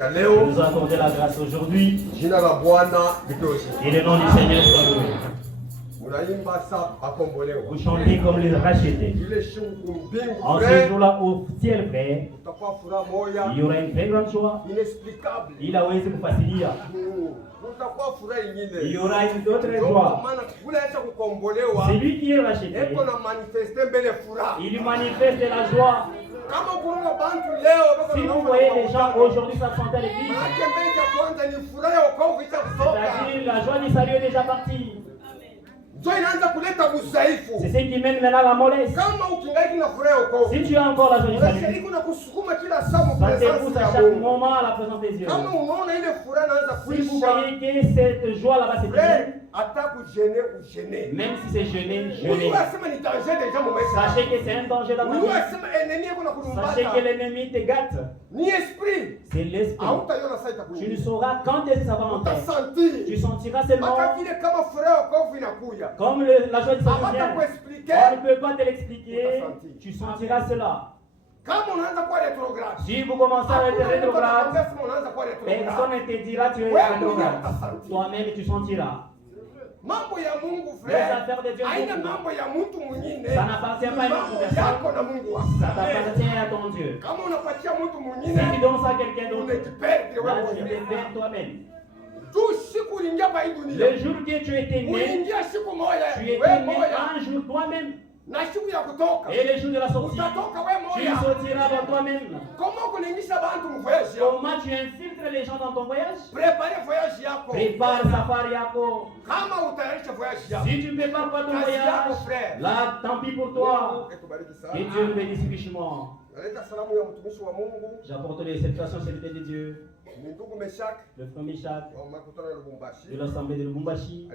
nous a accordé la grâce aujourd'hui. Et le nom du Seigneur soit loué. Vous chantez comme les rachetés. En ce jour-là, au ciel près, il y aura une très grande joie. Il a osé vous faciliter. Il y aura une autre joie. C'est lui qui est racheté. Il manifeste la joie. Si vous voyez les gens aujourd'hui s'absenter à l'église, c'est-à-dire la joie du salut est déjà partie. C'est ce qui mène maintenant la mollesse. Si tu as encore la joie du salut, ça te pousse à chaque moment à la présence des yeux. Si vous voyez que cette joie là-bas c'est fini, même si c'est jeûner, jeûner. Sachez que c'est un danger dans la vie. Sachez que l'ennemi te gâte. C'est l'esprit. Tu ne sauras quand est-ce que ça va entrer. Tu sentiras seulement comme la joie de Seigneur vient. On ne peut pas te l'expliquer. Tu sentiras cela. Si vous commencez à être rétrograde, personne ne te dira tu es rétrograde. Toi-même tu sentiras. Les affaires de Dieu, ça n'appartient pas à une autre personne. Ça t'appartient à ton Dieu. Si tu donnes ça à quelqu'un d'autre, là tu te perds toi-même. Le jour que tu étais né, tu étais né un jour toi-même. Et le jour de la sortie, tu sortiras dans toi-même. Comment tu infiltres les gens dans ton voyage? Prépare safari yako. Si tu ne prépares pas ton voyage, là tant pis pour toi. Que Dieu nous bénisse richement. J'apporte les salutations célébrées de Dieu. Le frère Meshach de l'Assemblée de Lubumbashi,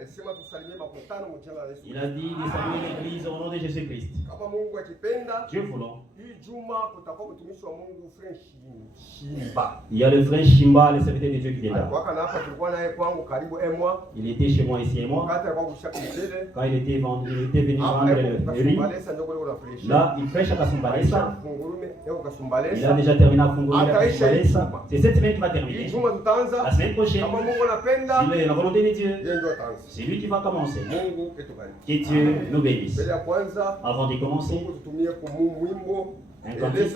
il a dit de saluer l'église au nom de Jésus-Christ. Dieu voulant. Il y a le frère Shimba, le serviteur de Dieu qui est là. Il était chez moi ici et moi. Quand il était venu vendre le riz, là il prêche à Kasumbalesa. Il a déjà terminé à Kasumbalesa. C'est cette semaine qui va terminer. La semaine prochaine, si la volonté de Dieu, c'est lui qui va commencer. Que Dieu nous bénisse. Avant de commencer, un cantique.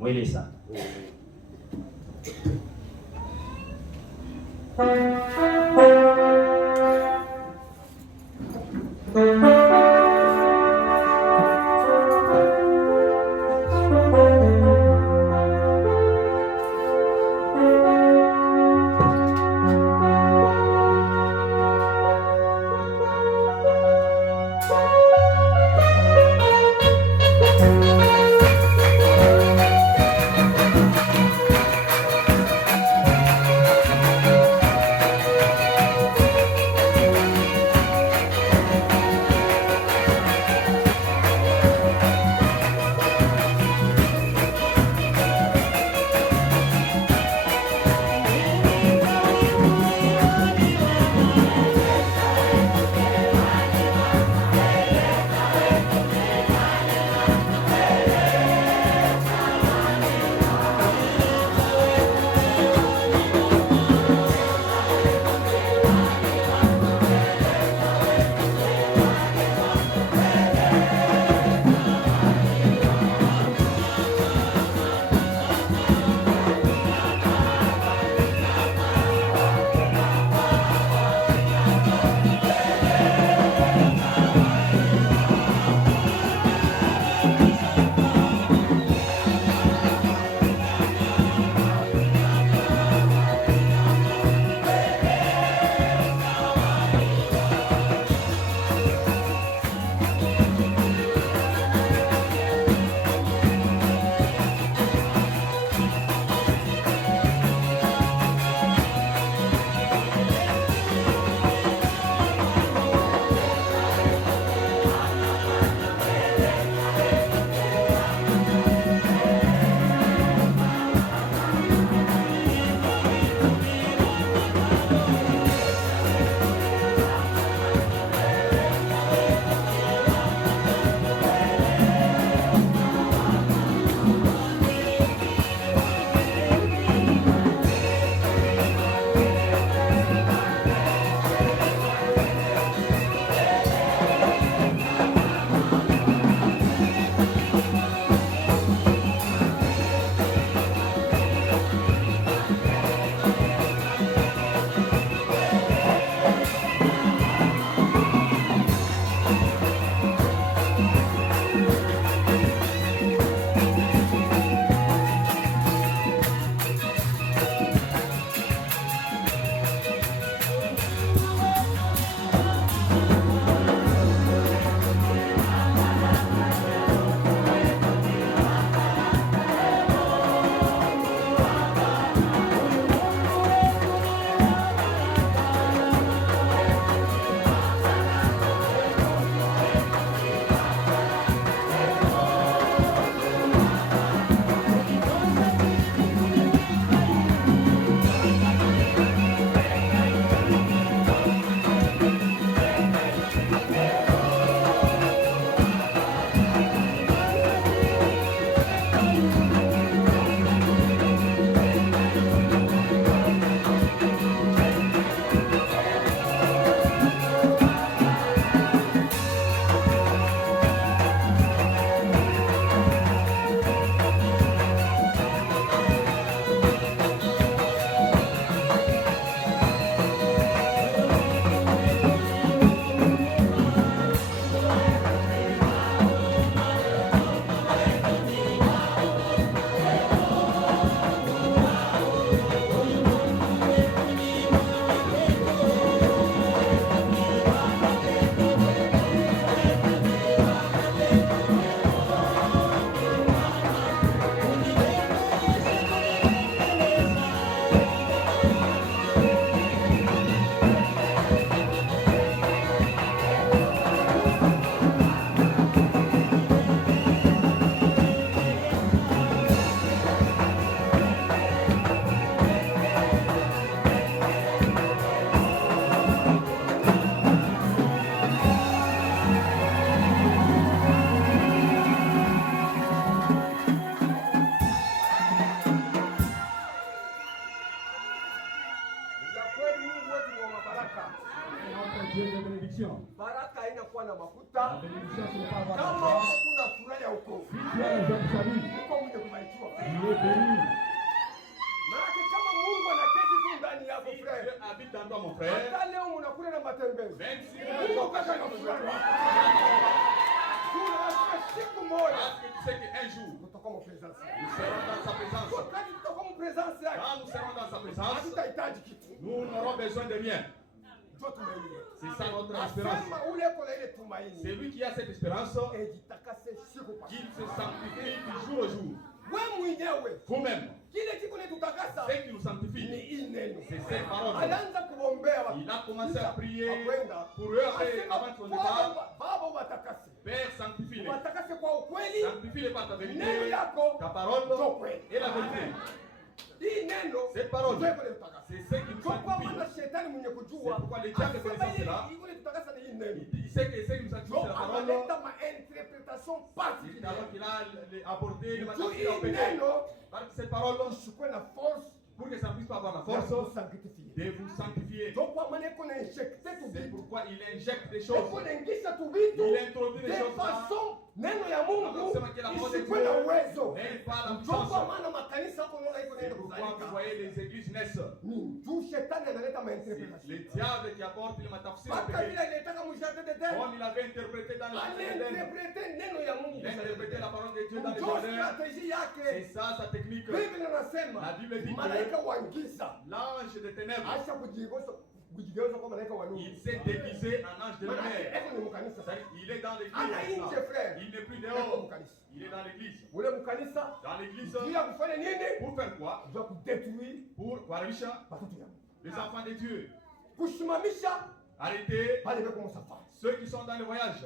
Moi, il est ça. bénédiction. Baraka inakuwa na La mafuta. bénédiction, ce n'est pas avoir Kama d'argent. kuna furaha ya ukoo. Si tu as la joie du salut, Uko mwenye kubarikiwa. il est béni. Maana kama Mungu anaketi tu ndani yako Si frère. Dieu habite en toi, mon frère, Hata leo mnakula na matembezi. même si Mungu kaka na furaha. Kuna siku moja parce que tu sais qu'un jour, tutakuwa mu presence. nous serons dans sa présence. Wakati tutakuwa mu presence yake. Quand nous serons dans sa présence, Hatutahitaji kitu. nous n'aurons besoin de rien. Ndio tumaini. C'est ça notre espérance. Asema ule kola ile tumaini. C'est lui qui a cette espérance Ejitakase siku kwa qu'il siku. se sanctifie du jour au jour. Wewe mwenyewe Vous-même, kile kiko tutakasa ce qui nous ni sanctifie, hii neno. c'est cette parole. Alianza kuombea watu. Il a commencé à prier Akwenda. pour eux et Asema, avant son départ. Baba watakase. Père, sanctifie-les. Watakase kwa ukweli. Sanctifie-les par ta Neno vérité, yako ta parole ndio kweli. et la vérité. Hii neno Cette parole, ndio ile tutakasa. c'est ce qui nous Kwa maana sanctifie. shetani mwenye C'est kujua. pourquoi les diables asema connaissent cela. ile tutakasa ni hii neno. Il sait que ce qui nous sanctifie, Donc c'est la parole. analeta ma interpretation C'est particulière. alors qu'il a apporté le Juu matin hii neno Parce que cette parole, ishikwe na force pour que ça puisse pas avoir la ya force kusanctifier. de vous sanctifier. Donc kwa maana iko na injecte tu C'est vitu. pourquoi il injecte des choses. Iko na ingisha tu vitu. Il introduit des De choses là. façon neno ya Mungu Sema que la parole de ishikwe na Dieu uwezo. n'est pas la Ndio kwa puissance. maana makanisa hapo unaona iko C'est nenda pourquoi vous kuzalika. voyez les églises naissent. Ni juu shetani analeta ma C'est interpretation. le diable qui apporte le matafsir. Mpaka vile ilitaka mjardin de terre. Comme il avait interprété dans le jardin d'Éden. Aliinterprete neno ya Mungu. Il a interprété la parole de Dieu dans le Ndio jardin. strategie yake. C'est ça sa technique. Biblia inasema La Bible dit que malaika wa giza l'ange des ténèbres, acha kujigeuza kwa malaika wa nuru. il s'est déguisé en ange de Maana lumière. yake ni mkanisa. C'est-à-dire, il est dans Ana l'église. nje frère. Il n'est plus Eko dehors. mkanisa. Il est dans l'église. Ule mkanisa Dans l'église, bila kufanya nini? pour faire quoi? Ndio kudetruire Pour kuharibisha watoto yao. les enfants de Dieu. Kusimamisha Arrêter wale wako msafari. ceux qui sont dans le voyage.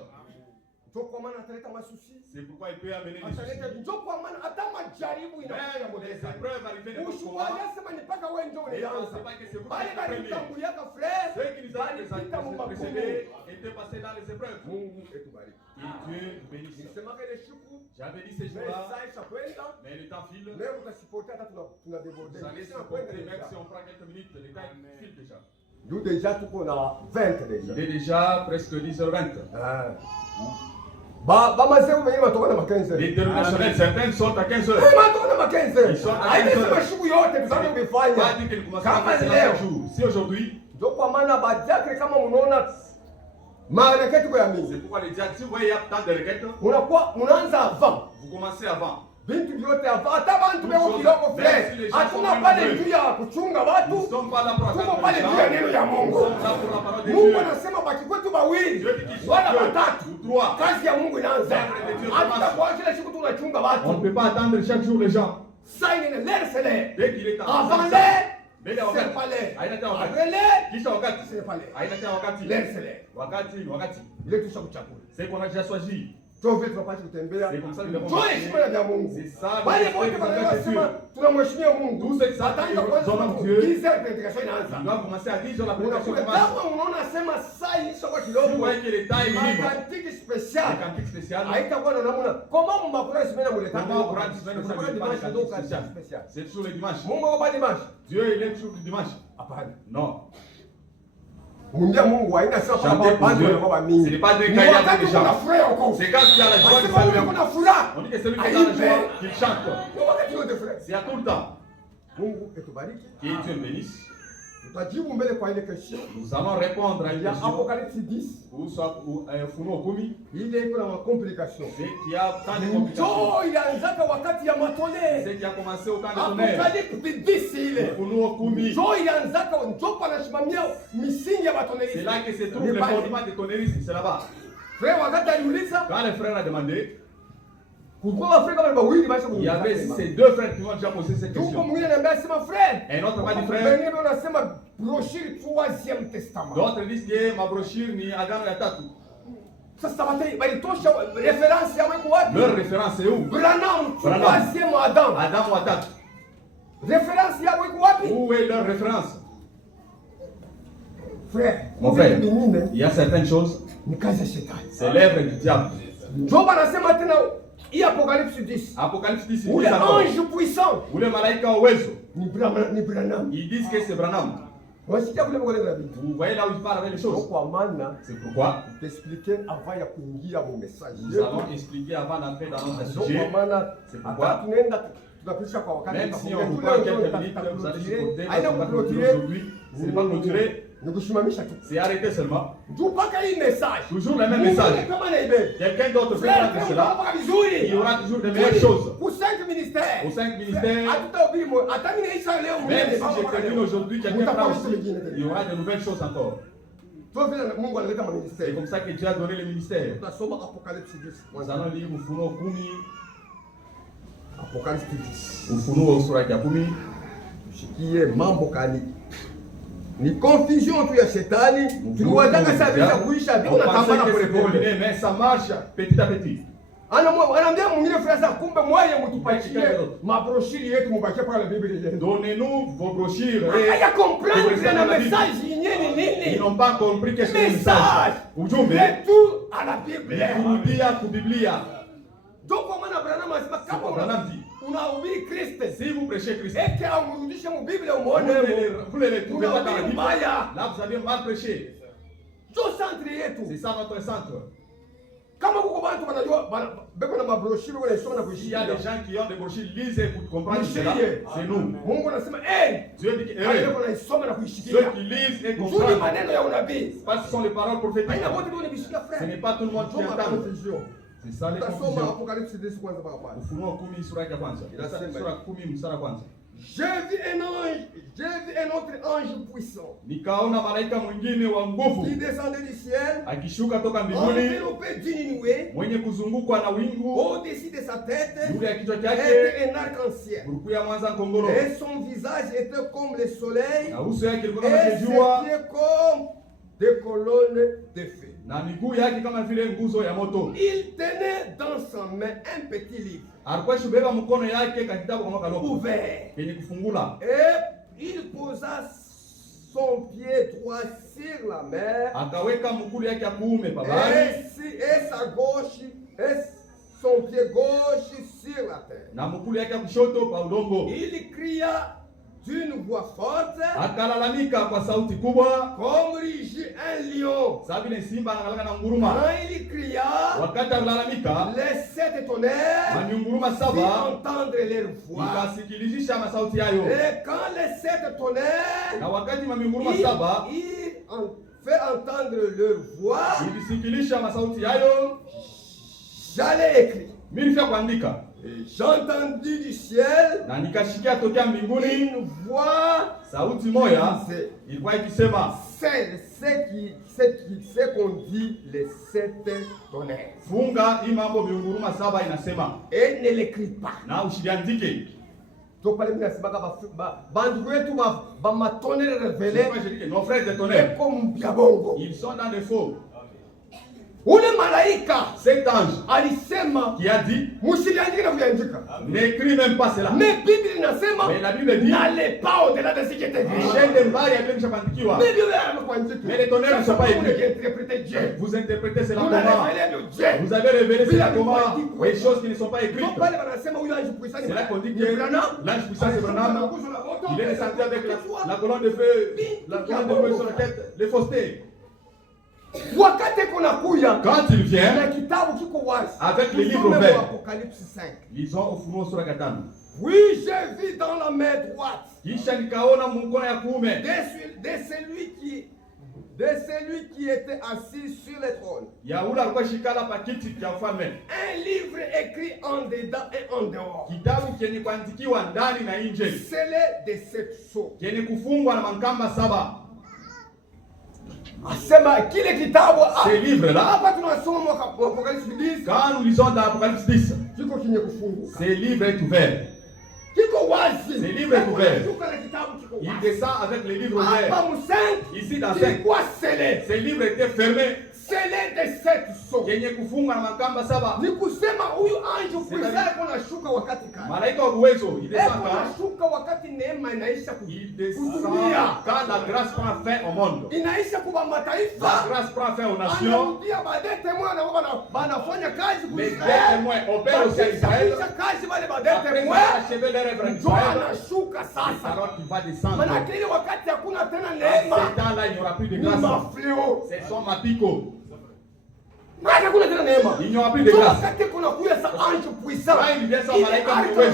Ndio kwa maana ataleta masusi. C'est pourquoi il peut amener des Ataleta soucis. ndio kwa maana hata majaribu inakuja Même mbele les zake. épreuves arrivées de Ushuhuda sema ni paka wewe ndio Et on ne ulianza. sait pas que c'est vous Bali qui bali êtes premier. mtambuliaka frère. Ceux qui nous Bali avaient pita mu magumu. précédés étaient passés dans les épreuves. Mungu etubariki. Et Dieu nous bénisse. Nisemaka ile siku J'avais dit ces mais jours-là, saa ishakwenda. mais le temps file. Leo utasipotea hata tuna débordé. Vous allez supporter, même si on prend quelques minutes, le temps file déjà. Nous déjà tuko na 20 déjà. Il est déjà presque 10h20. Ba mazee wenyewe watoka na makenze. Les dénominationnels, certains sont à 15h. Watoka na makenze. Ils sont à Haina 15 sema heures. siku yote tuzaanza Pas kufanya. dit qu'ils commencent Kama à passer leo. dans jour. Si aujourd'hui, Ndio kwa maana badiakre kama unaona mareketi kwa c'est mingi. pourquoi les diacres, si vous voyez, il y a tant de requêtes, Unakuwa unaanza avant. vous commencez avant. Vitu vyote hapa hata bantu beko kidogo frere. Hatuna pale juu ya kuchunga Nous watu. ne sommes pas là pour Tuko attendre pale les juu ya gens. neno ya Nous Mungu. sommes là pour la parole de Mungu Dieu. anasema baki kwetu bawili Dieu dit qu'ils sont wala deux watatu. ou trois. Kazi ya Mungu inaanza. Œuvre de Dieu Hata commence. kwa kila siku tunachunga On ne watu. peut pas attendre chaque jour les gens. Sasa ile leo sele. Dès qu'il est temps. Avant Mbele ya c'est wakati. pas l'air. Haina tena wakati. Après l'air, Kisha wakati. c'est pas l'air. Haina tena wakati. L'air c'est l'air. Wakati ni wakati. Ile tusha kuchakula. C'est qu'on a déjà choisi. Ndio vile tunapaswa kutembea. C'est comme ça que nous devons Ndio marcher. heshima ya Mungu. C'est ça le Wale respect wote que nous avons wanasema de Dieu. tunamheshimia Mungu. Tous ceux qui savent Wataanza que kwanza nous honorons Dieu. Dieu prédication inaanza. Il doit commencer à 10 jours la prédication Unakuta commence. kama unaona sema saa hii sio Si vous kidogo. voyez que le temps est minime, Makantiki les special. cantiques spéciales, Haitakuwa na namna. Kama mbakura simena muleta. comment on prend une semaine, vous Kama savez pas les dimanche ndio cantiques kanisa spéciales. special. C'est toujours le dimanche. Mungu kwa dimanche. Dieu, il est toujours le dimanche. Hapana. Non. Mundia Mungu haina sema Chanter kwamba pour bantu Dieu, wanakuwa mingi. ce n'est pas dire Ni qu'il y a wakati des kuna gens. furaha huko. C'est quand il y a la joie qui Asema s'allume. kuna furaha. On dit que celui qui est dans la joie, qu'il chante. Ni wakati wote furaha. C'est à tout le temps. Mungu etubariki. Que Dieu bénisse. Tutajibu mbele kwa ile question. Nous allons répondre à une Ya question. Apocalypse 10. Ou soit Funuo Kumi. Ile iko na complication. C'est qu'il y a tant de complications. Njoo ilianzaka wakati ya matone. C'est qui a commencé au temps de tonnerre. Apocalypse 10 ile. Funuo Kumi. Njoo ilianzaka njoo panasimamia misingi ya matonelisi. C'est là que se trouve le fondement des tonneristes. C'est là-bas. Frère wakati aliuliza Quand le frère a demandé, kulikuwa wafrika wale wawili basi il y avait ces deux frères qui m'ont déjà posé cette Tuko question. mwingine anambia sema frère. Un autre m'a dit frère. Wengine wanasema brochure 3e testament. D'autres disent que ma brochure ni agano ya tatu. Sasa walitosha reference ya weko wapi? Leur référence c'est où? Branham Branham. 3e Adam. Adam ou tatu. Reference ya weko wapi? Où est leur référence? Frère, Mon frère, mingine il y a certaines choses, ni kazi ya shetani. c'est l'œuvre du diable. Ndio wanasema tena hii Apocalypse 10. Apocalypse 10, Ule encore. ange puissant Ule malaika wa uwezo, ni Branham. ils disent que c'est Branham. Wasikia kule mko na vitu. Vous voyez là où il parle avec les choses. Kwa maana C'est pourquoi t'expliquer avant ya kuingia mon message. nous allons expliquer avant d'entrer dans notre sujet. Kwa maana C'est pourquoi hata tunaenda tunapisha kwa wakati. même si on vous prend quelques minutes, vous allez supporter parce qu'on va clôturer aujourd'hui. Ce n'est pas clôturer, c'est arrêter seulement. Toujours le même message. Quelqu'un d'autre fait pas de cela. Il y aura toujours de meilleures choses. Aux 5 ministères. Même si je termine aujourd'hui, quelqu'un fera aussi. Il y aura de nouvelles choses encore. C'est comme ça que Dieu a donné le ministère. Nous allons lire Ufunuo 10. Ufunuo sura ya 10. Shikie mambo kani. Ni confusion tu ya shetani. Tuliwataka sabisa kuisha bila kutambana pole pole. Mais ça marche petit à petit. Anaambia mwingine frasa kumbe mwaye mtupatie mabroshiri yetu mubakie pale Biblia yetu. Donnez-nous vos brochures. Aya comprendre na message yenyewe nini? Ils n'ont pas compris qu'est-ce que le message. Ujumbe. Tout à la Bible. Kurudia ku Biblia. Donc kwa maana Abraham anasema kama unahubiri Kristo, si vous prêchez Christ, eke amrudishe mu Biblia umeone vous le retrouvez pas dans la Bible. Là vous avez mal prêché. Centre yetu. C'est ça notre centre. Kama kuko bantu banajua beko na mabroshiri wale soma na kuishia. Il y a des gens qui ont des brochures, lisez pour comprendre cela. C'est nous. Mungu anasema Dieu dit que beko na isoma na kuishikia. Ceux qui lisent et comprennent. Maneno ya unabii. Parce que ce sont les paroles prophétiques. Haina wote ndio bishikia frère. Ce n'est pas tout le monde qui entend. C'est ça les confusions. Apocalypse 10 kwanza hapa. Ufunuo 10 sura ya kwanza. Sura 10 mstari wa kwanza. J'ai vu un autre ange puissant. Nikaona malaika mwingine wa nguvu. Qui descendait du ciel. Akishuka toka mbinguni. Enveloppé d'une nuée. Mwenye kuzungukwa na wingu. Au-dessus de sa tête. Juu ya kichwa chake. Était un arc-en-ciel. Buruku ya mwanza ngongoro. Et son visage était comme le soleil. Na uso yake ilikuwa kama jua. Et comme des colonnes de feu. Na miguu yake kama vile nguzo ya moto. Il tenait dans sa main un petit livre. Alikuwa shubeba mkono yake kwa kitabu kama kaloko. Ouvert. Yenye kufungula. Et il posa son pied droit sur la mer. Akaweka mguu yake ya kuume pa bahari. Et sa gauche et son pied gauche sur la terre. Na mguu yake ya kushoto pa udongo. Il cria d'une voix forte. Akalalamika kwa sauti kubwa. Comme rugit un lion. Sabi ni simba analalaka na nguruma. Quand il cria. Wakati alilalamika. Les 7 tonnerres. Manyunguruma saba. Fit entendre leur voix. Ikasikilizisha masauti yayo. Et quand les 7 tonnerres. Na wakati manyunguruma saba. Il fait entendre leur voix. Ilisikilisha masauti yayo. J'allais écrire. Mimi nifia kuandika. J'entendis du ciel. Na nikashikia tokea mbinguni une voix sauti moya ilikuwa ikisema c'est qu'on dit les 7 tonnerres. Funga hii mambo miunguruma saba inasema. Et ne l'écris pas. Na usiliandike. Donc pale mimi nasema kama bandu wetu ba matonere révélé. Nos frères de tonnerre. Comme biabongo. Ils sont dans des faux. Ule malaika cet ange alisema qui a dit msiliandike na kuandika. N'écris même pas cela. Mais Bible inasema mais la Bible dit n'allez pas au-delà de ce qui est écrit. Shende mbali ya Biblia kuandikiwa. Mais les tonnerres ne sont pas écrits. Vous interprétez cela comment? Vous avez révélé cela comment? Les choses qui ne sont pas écrites. C'est là qu'on dit que l'ange puissant c'est Branham. Il est descendu avec la colonne de feu, sur la tête, les faussetés. Quand il vient avec les livres verts, lisons Ufunuo sura ya 5. Oui, j'ai vu dans la main droite kisha nikaona mkono ya kuume de celui qui était assis sur le trône. Ya ule alikuwa shikala pa kiti cha ufalme. Un livre écrit en dedans et en dehors. Kitabu kenye kuandikiwa ndani na nje. Scellé de 7 sceaux. Kenye kufungwa na mankamba 7. Asema kile kitabu ce livre là hapa tunasoma Apocalypse 10. Quand nous lisons dans Apocalypse 10, kiko kinye kufunguka. Ce livre est ouvert. Kiko wazi. Ce livre est ouvert. Il descend avec les livres ouverts. Ici dans 5. Ce livre était fermé. scellé de 7 sceaux. Yenye kufunga na makamba 7. Ni kusema huyu ange puissant anashuka wakati gani? Malaika wa uwezo, il descend quand anashuka wakati neema inaisha il descend quand la grâce prend fin au monde. Inaisha kwa mataifa. La grâce prend fin aux nations. Anarudia baadaye témoins na banafanya kazi kwa Israel. Les témoins opèrent aussi à Israël. Kazi wale baadaye témoins. Achever leur œuvre en Israël. Anashuka sasa. Alors qu'il va descendre. Maana kile wakati hakuna tena À neema. ce temps-là, il n'y aura plus de grâce. Ce sont mapiko. Maana kuna tena neema. Il n'y aura plus de grâce. Wakati kuna kuya sa ange puissant. Quand il vient sa malaika mwezo.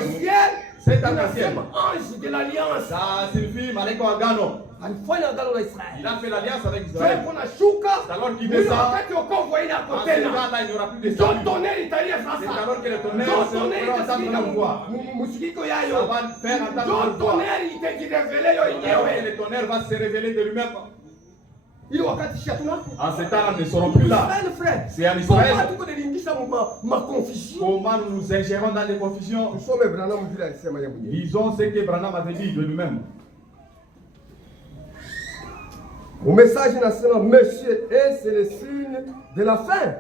C'est un ange de l'alliance. Ça signifie malaika wa agano. Alifanya agano na Israeli. Il a fait l'alliance avec Israël. Kuna shuka. C'est alors qu'il descend. Wakati wokovu haina hapo tena. Là, il n'y aura plus de salut. Tonnerre italia sasa. C'est alors que le tonnerre se entendre la voix. Musikiko yayo. Ça va faire entendre la voix. Tonnerre itajireveler yo yenyewe. Le tonnerre va se révéler de lui-même. Hiyo wakati shatuna. En ce temps, nous ne serons plus là. C'est en Israël. Comment nous nous ingérons dans les confusions? Disons ce que Branham avait dit de lui-même. Mon message national, monsieur, et c'est le signe de la fin.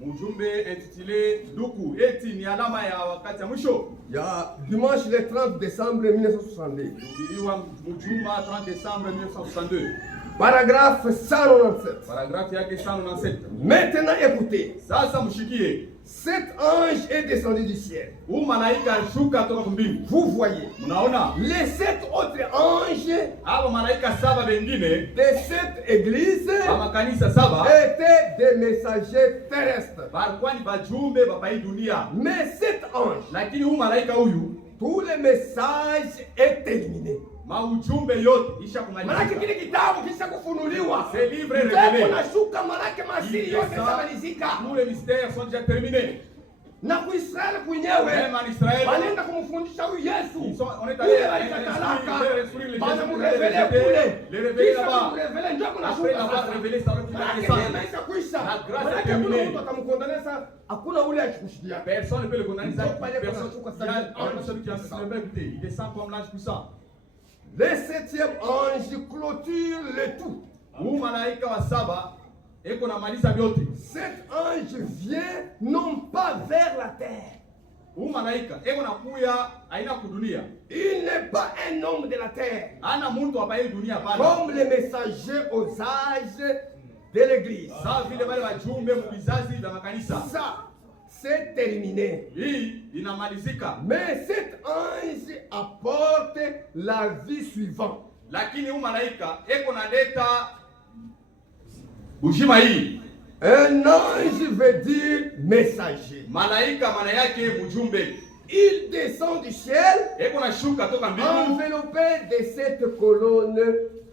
Mujumbe intitulé Duku eti ni alama ya wakati ya mwisho. Ya dimanche le 30 décembre 1962. Tubiliwa Mujuma 30 décembre 1962. Paragraphe 197. Paragraphe yake 197. Maintenant écoutez. Sasa mshikie. Cet ange est descendu du ciel. Huyu malaika alishuka kutoka mbinguni. Vous voyez. Mnaona? Les 7 autres anges, hao malaika 7 wengine de cette église, ama kanisa 7 étaient des messagers terrestres. Walikuwa ni wajumbe wa hii dunia. Mais cet ange, lakini huyu malaika huyu, tous les messages est terminé. Maujumbe yote isha kumalizika. Manake kile kitabu kisha kufunuliwa. C'est livre révélé. Unashuka manake masiri yote yamalizika. Tous les mystères sont déjà terminés. Na kwa Israeli kwenyewe. Même en Israël. Wanaenda kumfundisha huyu Yesu. On est allé Bana mrevele kule. Les révéler là-bas. Mrevele ndio kuna après l'avoir révélé ça va kuisha. La grâce est terminée. Mtu atamkondanesa hakuna ule achikushikia. Personne ne peut le condamner. Personne qui a le même côté. Il descend comme l'ange puissant. Le 7e ange clôture le tout. Huu malaika wa 7 eko na maliza vyote. Cet ange vient non pas vers la terre. Huu malaika eko na kuya aina kudunia. Il n'est pas un homme de la terre. Ana muntu abaye dunia bali. Comme les messagers aux âges de l'église. Sawa vile wale wajumbe mu vizazi vya makanisa. Ça c'est terminé. Hii inamalizika. Mais cet ange apporte la vie suivante. Lakini huyu malaika eko naleta uzima hii. Un ange veut dire messager. Malaika maana yake mjumbe. Il descend du ciel, eko nashuka toka mbinguni, enveloppé de cette colonne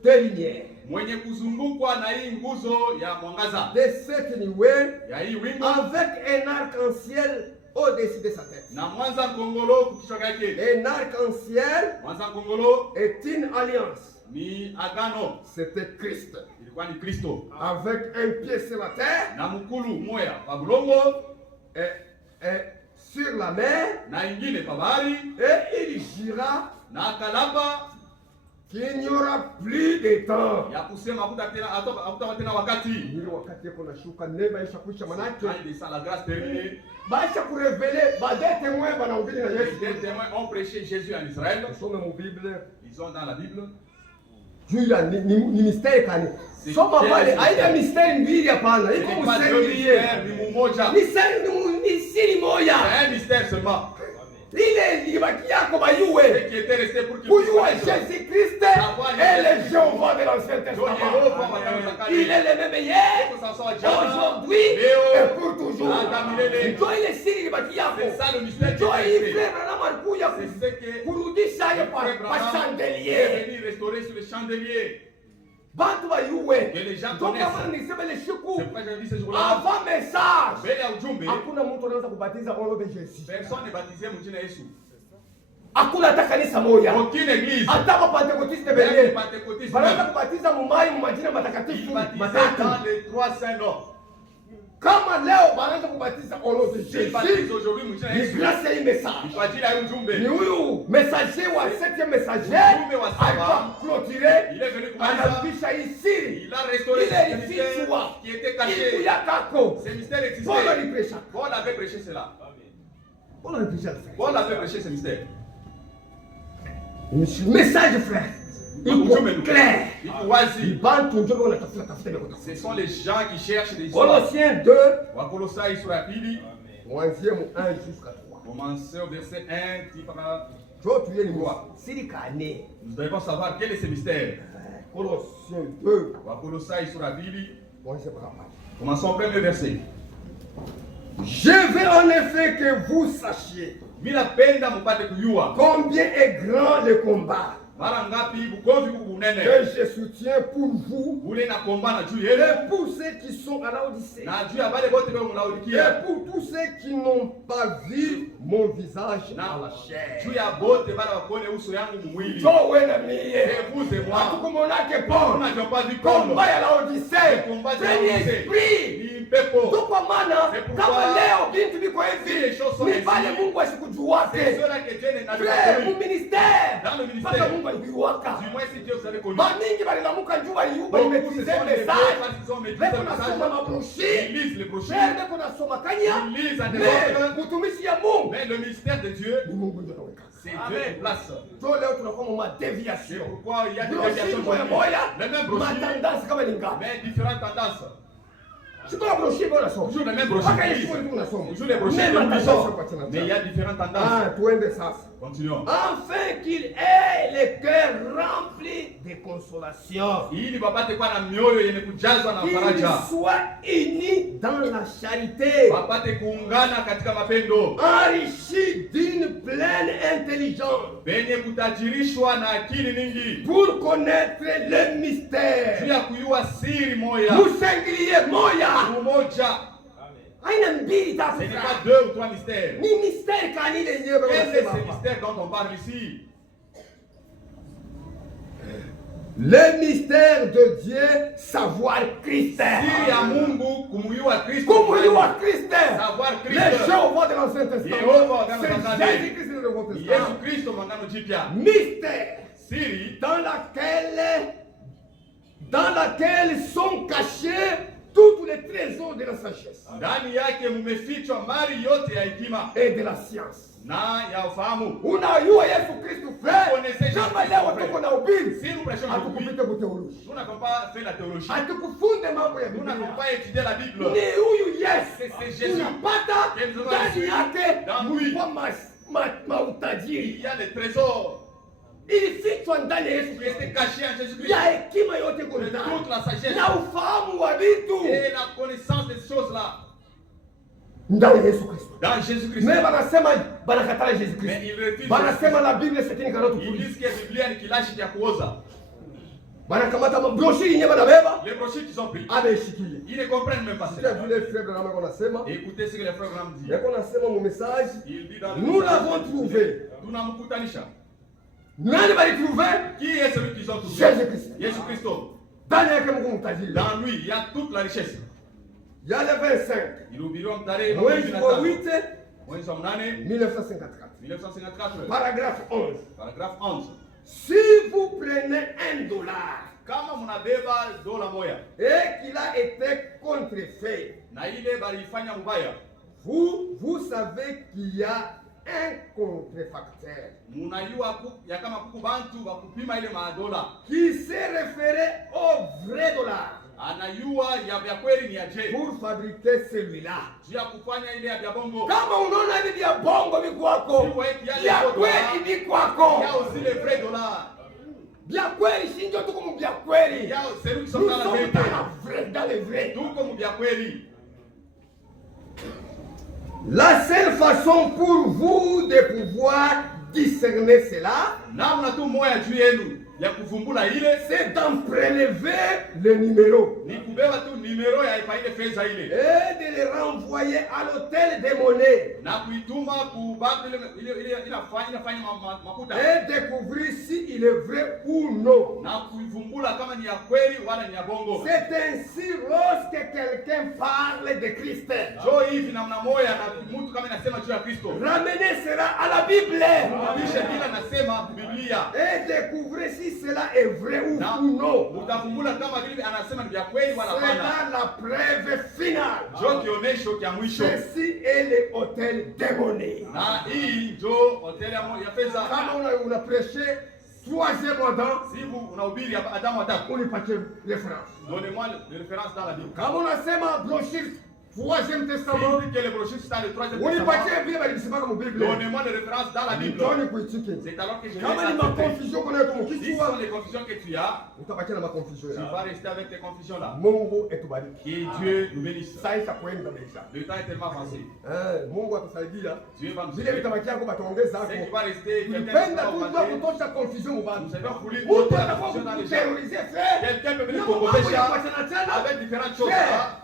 de lumière. Mwenye kuzungukwa na hii nguzo ya mwangaza. De cette nuée, ya hii wingu, avec un arc-en-ciel au-dessus de sa tête. Na mwanza ngongolo kichwa chake. Un arc-en-ciel, mwanza ngongolo, est une alliance. Ni agano. C'était Christ. Ilikuwa ni Kristo. Avec un pied sur la terre. Na mkulu moya pa bulongo. Et sur la mer. Na ingine pa bahari. Et il jura. Na kalapa. Qu'il n'y aura plus de temps. Ya kusema hakutakuwa tena wakati. Ile wakati kuna shuka neema isha kuisha manake. Sans la grâce terminée. Baisha kureveler ba des témoins banaubiri na Yesu. Des témoins ont prêché Jésus en Israël. Ils sont dans la Bible. Ils sont dans la Bible. Juu ya ni mystère kani. Soma pale haina mystère mbili hapana. Iko mystère ni mmoja. Ni siri moja. C'est un mystère seulement. Ile libaki yako bayue. Ce qui était resté pour qu'il puisse Jésus Christ et le Jéhovah de l'Ancien Testament. Il est le même hier, aujourd'hui et pour toujours. Ndio ile siri libaki yako. Ndio ile frère anakuja kurudisha hayo pa chandelier. Venir restaurer sur le chandelier. Bantu bayue. Que les gens connaissent. Kama nisema le shiku. C'est pourquoi je dis ce jour-là. Avant message. Mbele ya ujumbe. Hakuna mtu anaweza kubatiza kwa roho ya Yesu. Personne ne baptisé mjina Yesu. Hakuna hata kanisa moja. Aucune église. Hata wa Pentecoste benye. Pentecoste. Wanaweza kubatiza mumai mu majina matakatifu. Matatu. Dans les 3 saints noms. Kama leo banaanza kubatiza au nom de Jésus, ni grâce ya hii message. Ni huyu messager wa 7e messager alikuwa clôturer, anarudisha hii siri ile ilifichwa iliyakako. Paul avait prêché cela. Paul avait prêché ce mystère. Message frère. Clair. Ce sont les gens qui cherchent des histoires. Colossiens 2. Wakolosai sura ya pili. Mwanzie mu 1 jusqu'à 3. Commencez au verset 1 qui parle. Nous devons savoir quel est ce mystère. Colossiens 2. Wakolosai sura ya pili. Commençons au premier verset. Je veux en effet que vous sachiez combien est grand le combat que je soutiens pour vous et pour ceux qui sont à Laodicée et pour tous ceux qui n'ont pas vu mon visage dans la chair. Combat à Laodicée, premier esprit. Donc kwa maana kama leo bintu biko hivi ni pale Mungu asikujuake. Frère, ministère. Paka Mungu alikujuaka. Ba mingi bali namuka njua yuba imetize message. Leko nasoma mabroshi. Frère, leko nasoma kanya. Kutumishi ya Mungu. Mais le mystère de Dieu, ni Mungu ndio anaweka. C'est Dieu en place. Donc leo tunakuwa ma déviation. Pourquoi il y a des déviations moya? Les mêmes brochures. Ma tendance kama linga. Mais différentes tendances. C'est pas la brochure, bon, la somme. Toujours les mêmes brochures. Toujours les brochures. Mais il y a différentes tendances. Ah, toi, de ça. Continuons. Afin qu'il ait le cœur rempli de consolation. Qu'il soit uni dans la charité. Enrichi d'une pleine intelligence. Pour connaître le mystère. Nous singulier moya. Ce n'est pas 2 ou 3 mystères. Ni mystère quand il est lié. Quel est ce mystère dont on parle ici? Le mystère de Dieu, savoir Christ. Savoir Christ. Les Jéhovah de l'Ancien Testament. C'est Jésus-Christ de Nouveau Testament. Mystère dans laquelle sont cachés tous les trésors de la sagesse et de la science. Unajua Yesu Kristo frère. Kama leo tuko na ubiri. Hatukupita kwa teoloji. Hatukufunde mambo ya Biblia. Ni huyu Yesu. Tunapata ndani yake kwa mautajiri. Il y a les trésors. Ilifichwa ndani ya Yesu Kristo. Ya hekima yote kuna ndani. Na ufahamu wa vitu. Et la connaissance des choses là. Ndani ya Yesu Kristo. Dans Jésus-Christ. Mais banasema banakatala Jésus Christ. Mais il refuse. Banasema la Bible c'est une carotte. Ils disent que la Bible est kilashi cha kuoza. Banakamata brochure yenyewe banabeba. Les brochures qu'ils ont pris. Ameshikilia. Ils ne comprennent même pas cela. Écoutez ce que les frères Branham disent. Mon message. Il dit dans nous l'avons trouvé. Tunamkutanisha. Nani bali trouvé? Qui est celui qu'ils ont trouvé? Jésus-Christ. Jésus-Christ. Dans lui, il y a toute la richesse. Il y a le 25. Il oubliera mtare. Mwezi 8. Mwezi 8. 1954. Paragraphe 11. Paragraphe 11. Si vous prenez $1 kama mnabeba dola moja et qu'il a été contrefait, na ile balifanya mbaya, vous savez qu'il y a un contrefacteur. Munajua ya kama kuku bantu bakupima ile madola qui s'est référé au vrai dollar. Anajua ya kweli ni aje pour fabriquer celui-là. Jia kufanya ile ya bongo. Kama unaona hivi ya bongo ni kwako. Ya kweli ni kwako. Yao zile vrai dollar. Bia kweli si ndio tuko mbia kweli. Yao celui qui sont dans la vérité. Dans le vrai. Tuko mbia kweli. La seule façon pour vous de pouvoir discerner cela, namna tu moya juu yenu ya kuvumbula ile, c'est d'en prélever le numéro ni kubeba tu numero ya ile fedha ile et de les renvoyer à l'hôtel des monnaies na kuituma kubaki ile inafanya makuta et découvrir si il est vrai ou non. na kuivumbula kama ni ya kweli wala ni ya bongo. C'est ainsi lorsque quelqu'un parle de Christ. Jo hivi namna moja na mtu kama inasema juu ya Kristo, Ramener cela à la Bible kisha kila nasema Biblia et découvrir si cela est vrai ou non. utavumbula kama vile anasema ni ya kweli wala hapana. C'est la preuve finale. Jo kionyesho kia mwisho. Ceci est le hôtel démoniaque. Na hii jo hotel ya pesa. Kama una prêché troisième Adam, si vous unahubiri Adamu watatu, unipatie référence. Donnez-moi les références dans la Bible. Kama unasema brochure Troisième Testament, si que les brochures sont dans le Troisième unipatie Testament, vile balibisimaka mu Bible. donnez-moi les références dans la Bible. Njoni kuitike. C'est alors que je Kama ni vais ma accepter. confusion kuna yetu Si ce mkichwa, sont les confusions que tu as, utabakia na ma confusion tu ya. vas rester avec tes confusions là. Mungu etubariki. Que Dieu nous bénisse. Sasa itakwenda deja. Le temps est tellement avancé. Mungu atusaidia. Dieu va nous Vile aider. vitabakia hapo bataongeza C'est qui hapo. va rester quelqu'un qui Tulipenda va tu ndio augmenter. kutosha confusion mu bantu. Nous avons voulu Mungu ôter la atakuwa confusion dans les gens. kuterroriser frère. Quelqu'un peut venir Na mambo composer ya ça kuachana tena. avec différentes choses. Frère, là.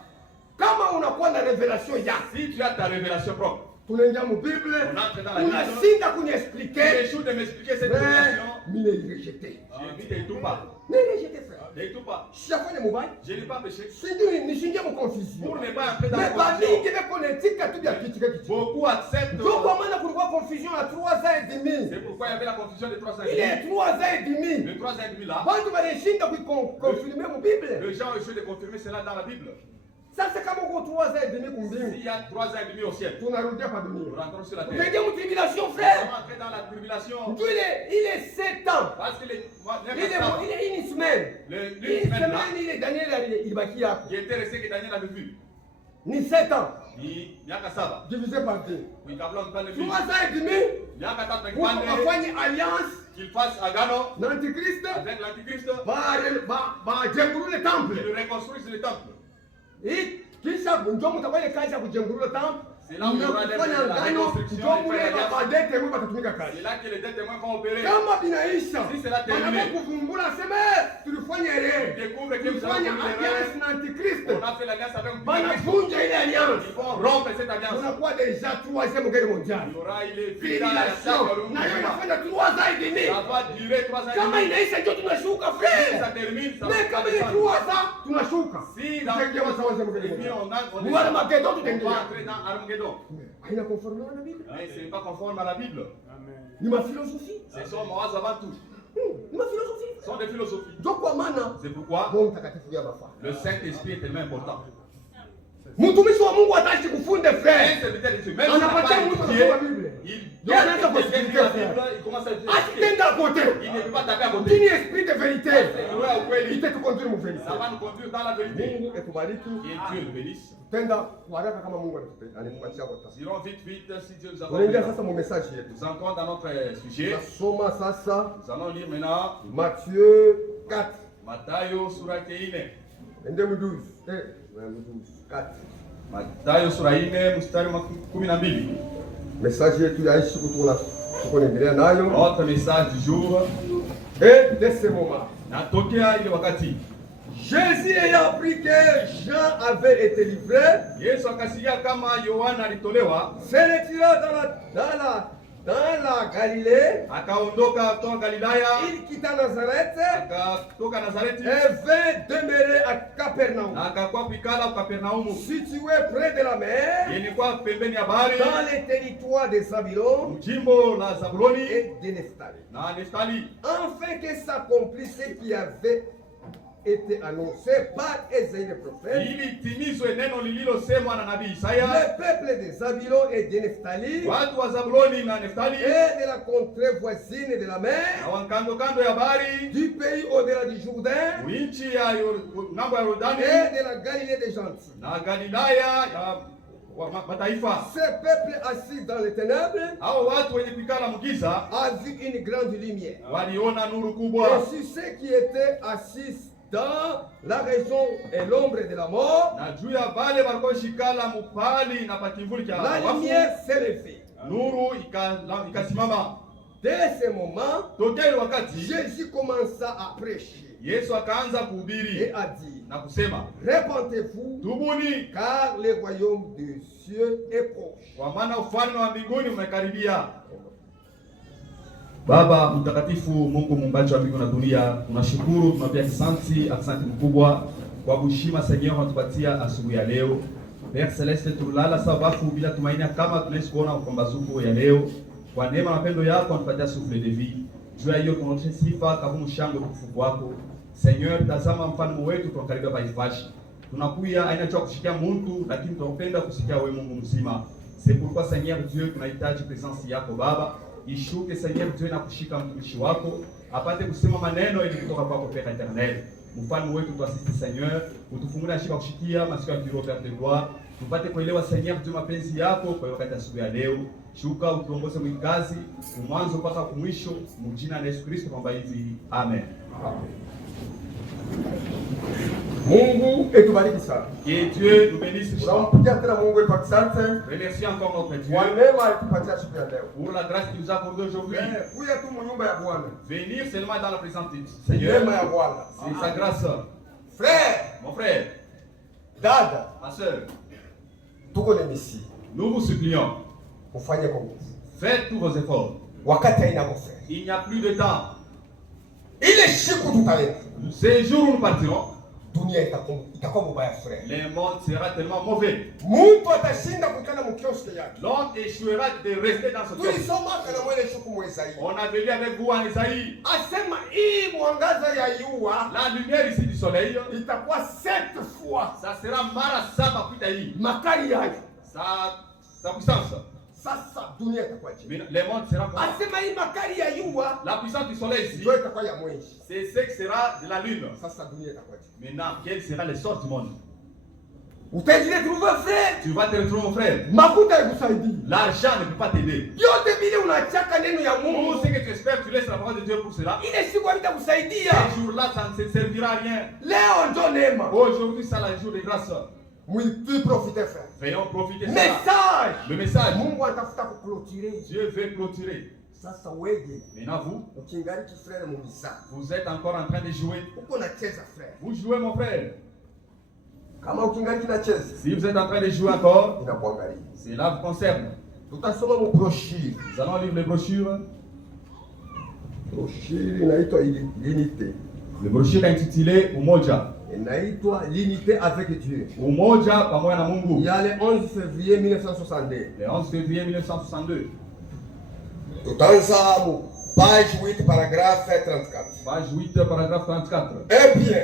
kama unakuwa na revelation ya Si tu as ta révélation propre, tunaingia mu Bible, on entre dans la Bible. unashinda Tu kuniexpliquer. échoues de m'expliquer cette Frère, révélation. mimi nairejeter. J'ai dit, tout pas. Nairejeter frère. Tout pas. Shafanya mubaya. Je n'ai pas péché. Sijui nishingie mu confusion. Pour ne pas entrer dans la Mais ba confusion. mingi beko netika tu bya kichika kichika. Beaucoup acceptent. Ndio kwa maana kulikuwa confusion ya 3 ans et demi. C'est pourquoi il y avait la confusion de 3 ans. Il est 3 ans et demi. Le 3 ans et demi là, Bantu banishinda kuikonfirmer mu Bible. les gens ont essayé de confirmer cela dans la Bible. Sasa kama uko 3 ans et demi kumbingu, S'il y a 3 ans et demi au ciel, tunarudia pa nous dunia. rentrons sur la terre. Utaingia mu tribulation Nous frère. allons entrer dans la tribulation. Ndio il est 7 ans. Parce que les Il est une semaine. Une semaine il est Daniel ilibaki hapo. qui était resté que Daniel avait vu, Ni 7 ans. ni miaka saba Divisé par 2. kuikabla mpande 3 mbili, ans et demi. miaka tatu na Mungu kipande, afanye alliance qu'il fasse agano na Antichrist. avec l'antichrist, Bajengurule temple. qu'il reconstruise le temple. Kisha ndio mtakuwa ile kazi ya kujengurula temple. C'est là où il y aura Mnafanya la ngano, reconstruction, ndio il mule fait la badete mwe batatumika kazi. C'est là que les deux témoins vont opérer. Kama binaisha, Si c'est la terminée. banakuwa kuvumbula sema tulifanya Ils ile. découvrent que vous Tulifanya avez alliance na Antichrist. on a fait l'alliance avec un Banavunja ile alliance. Ils vont rompre cette alliance. Unakuwa deja 3e guerre mondiale. Il y aura il est Tribulation. Na hiyo inafanya 3 ans et demi. Ça va durer 3 ans et Kama demi. inaisha ndio tunashuka Si frère. ça termine, ça Mais kama ni 3 ans tunashuka. Si dans Tutaingia wa 3e guerre et puis mondiale. on est Wala Mageddon on va tutaingia. entrer dans Armageddon. Haina conforme na Biblia. Mais c'est pas conforme à la Bible. Ni mafilosofia. Ce sont mawazo avant tout. Ni mafilosofia. Ce sont des philosophies. Ndio kwa maana C'est pourquoi Roho Mtakatifu ya mafa. le Saint-Esprit est tellement important. Mtumishi wa Mungu ataishi kufunde Un frère. serviteur de Dieu, même Anapatia s'il n'a mtu pas anasoma étudié, Biblia. il Yeye anaanza doit quelqu'un qui lit la kusikiliza. Bible, il commence à étudier. Asitenda kote. Il ne peut pas taper à côté. Dini esprit de vérité. Roho ya ukweli. Itakukonduire mu vérité. Ça va nous conduire dans la vérité. Mungu etubariki. Et Dieu le bénisse. Tenda kwa haraka kama Mungu anatupatia kwa Nous irons vite, vite, si Dieu nous Tunaingia accorde. sasa mu message yetu. Nous entrons dans notre sujet. Nasoma sasa Nous allons lire maintenant Matthieu 4. Mathayo sura yake 4. Ende mu 12. 4. Mathayo sura 4 mstari wa 12. Message yetu ya siku tuko naendelea nayo. Notre message du jour. Et de ce moment, Natokea ile wakati Jésus ayant appris que Jean avait été livré, Yesu akasikia kama Yohana alitolewa, se retira dans la Galilée. akaondoka kutoka Galilaya, Il quitta Nazareth akatoka Nazareti et vint demeurer à Capernaum, na akakuwa kuikala Kapernaumu, situé près de la mer, yenye kwa pembeni ya bahari, dans les territoires de Zabulon mjimbo la Zabuloni et de Nephtali, na Neftali, afin que s'accomplisse ce qui avait été annoncé par Ésaïe le prophète. ili timizwe neno lililosemwa na nabii Isaya, Le peuple de Zabulon et de Nephtali watu wa Zabuloni na Neftali et de la contrée voisine de la mer, na wakando kando ya bahari, du pays au-delà du Jourdain nchi ya ng'ambo ya Yordani et de la Galilée des gentils. na Galilaya ya mataifa. Ce peuple assis dans les ténèbres Hao watu wenye kuikala mgiza a vu une grande lumière. waliona nuru Et kubwa, sur ceux qui étaient assis dans la région et l'ombre de la mort, na juu ya bale walikuwa shikala mupali na pakivuli cha la wafu, lumière s'est levée. nuru ikasimama. Dès ce moment, tokea ile wakati Jésus commença à prêcher Yesu akaanza kuhubiri et a dit, na kusema, répentez-vous, tubuni, car le royaume des cieux est proche. kwa maana ufalme wa mbinguni umekaribia. Baba mtakatifu, Mungu muumbaji wa mbingu na dunia, tunashukuru, tunapia asante mkubwa kwa kushima Seigneur unatupatia asubuhi ya leo. Père Celeste, tulala sababu bila tumaini kama tunaweza kuona upambazuko ya leo. Kwa neema na mapendo yako unatupatia souffle de vie. Juu ya hiyo tunaonyesha sifa kama mshango tukufu wako. Seigneur, tazama mfano wetu tunakaribia baifashi. Tunakuya aina cha kushikia mtu, lakini tunapenda kusikia wewe Mungu mzima. C'est pourquoi Seigneur Dieu tunahitaji presence yako Baba. Ishuke Seigneur Dieu na kushika mtumishi wako, apate kusema maneno ili kutoka kwako Père Éternel. Mfalme wetu tuasiste Seigneur, utufungulie shika kushikia masikio ya kiroho Père de gloire. Tupate kuelewa Seigneur Dieu mapenzi yako kwa wakati asubuhi ya leo. Shuka utuongoze mwikazi, mwanzo mpaka mwisho, mjina la Yesu Kristo kwamba hivi. Amen. Mungu etubariki sana. Que Dieu nous bénisse. Tunampigia tena Mungu wetu asante. Remercie encore notre Dieu. Kwa neema alitupatia siku ya leo. Pour la grâce qu'il nous a accordée aujourd'hui. Kuja tu nyumba ya Bwana. Venir seulement dans la présence du Seigneur. Neema ya Bwana. C'est sa grâce. Frère, mon frère, dada, ma soeur, tuko na misi. Nous vous supplions. Ufanye kwa nguvu. Faites tous vos efforts. Wakati haina kwa frère. Il n'y a plus de temps. Ile siku tutaenda. Ces jours où nous partirons, dunia itakuwa mbaya frère. Le monde sera tellement mauvais. Mtu atashinda kukana mkioske yake. L'homme échouera de rester dans ce kiosque. Tulisoma kana mwele siku mwezai. On a lu avec vous en Isaïe. Asema hii mwangaza ya yua, la lumière ici du soleil, itakuwa 7 fois. Ça sera mara 7 kupita hii. Makali yake. Sa puissance. Sasa dunia itakuwa chini. Le monde sera comme asema hii makali ya yua, la puissance du soleil ici, ndio itakuwa ya mwezi. C'est ce qui sera de la lune. Sasa dunia itakuwa chini. Maintenant, quel sera le sort du monde? Utajile trouver frère. Tu vas te retrouver mon frère. Makuta ikusaidie. L'argent ne peut pas t'aider. Yote vile unachaka neno ya Mungu. Tout ce que tu espères, tu laisses la parole de Dieu pour cela. Ile siku haitakusaidia. Ce jour-là, ça ne servira à rien. Leo ndio neema. Aujourd'hui, c'est le jour de grâce. Multi profiter frère. Veuillons profiter de message. Le message. Mungu atafuta kuclôturer. Dieu veut clôturer. Sasa wewe. Maintenant vous, ukingali ki frère Mumisa. Vous êtes encore en train de jouer. Uko nacheza frère. Vous jouez mon frère. Kama ukingali nacheza. Si vous êtes en train de jouer encore, inakuangalia. Cela vous concerne. Tutasoma mu brochure. Nous allons lire les brochures. Brochure inaitwa l'unité. Le brochure est intitulé Umoja. Inaitwa l'unité avec Dieu. Umoja pamoja na Mungu. Il y a le 11 février 1962. Le 11 février 1962. Tutaanza page 8 paragraphe 34. Page 8 paragraphe 34. Eh bien,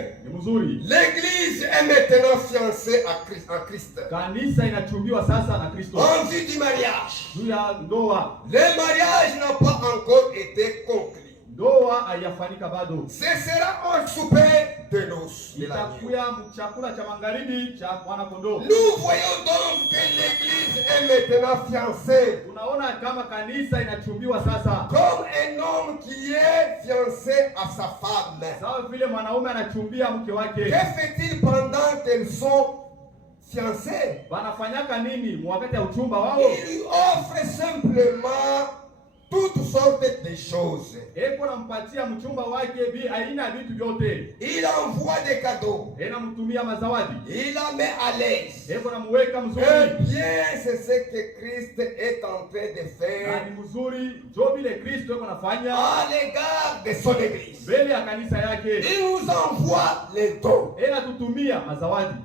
l'église est maintenant fiancée en Christ. Kanisa inachumbiwa sasa na Kristo. En vue du mariage. Juu ya ndoa. Le mariage n'a pas encore été conclu. Ndoa haiyafanyika bado. Ce sera un souper de noces. Itakuwa chakula cha magharibi cha mwana kondoo. Nous voyons donc que l'église est maintenant fiancée. Unaona kama kanisa inachumbiwa sasa. Comme un homme qui est fiancé à sa femme. Sawa vile mwanaume anachumbia mke wake. Que fait-il pendant qu'elles sont fiancées? Wanafanyaka nini wakati ya uchumba wao? Il lui offre simplement toutes sortes de choses. Eko nampatia mchumba wake bi aina vitu vyote. Il envoie des cadeaux. Anamtumia mazawadi. Il la met à l'aise. Eko namuweka mzuri. Eh bien, c'est ce que Christ est en train de faire. Ni mzuri, ndio vile Kristo eko nafanya à l'égard de son église. Mbele ya kanisa yake. Il nous envoie les dons. Anatutumia mazawadi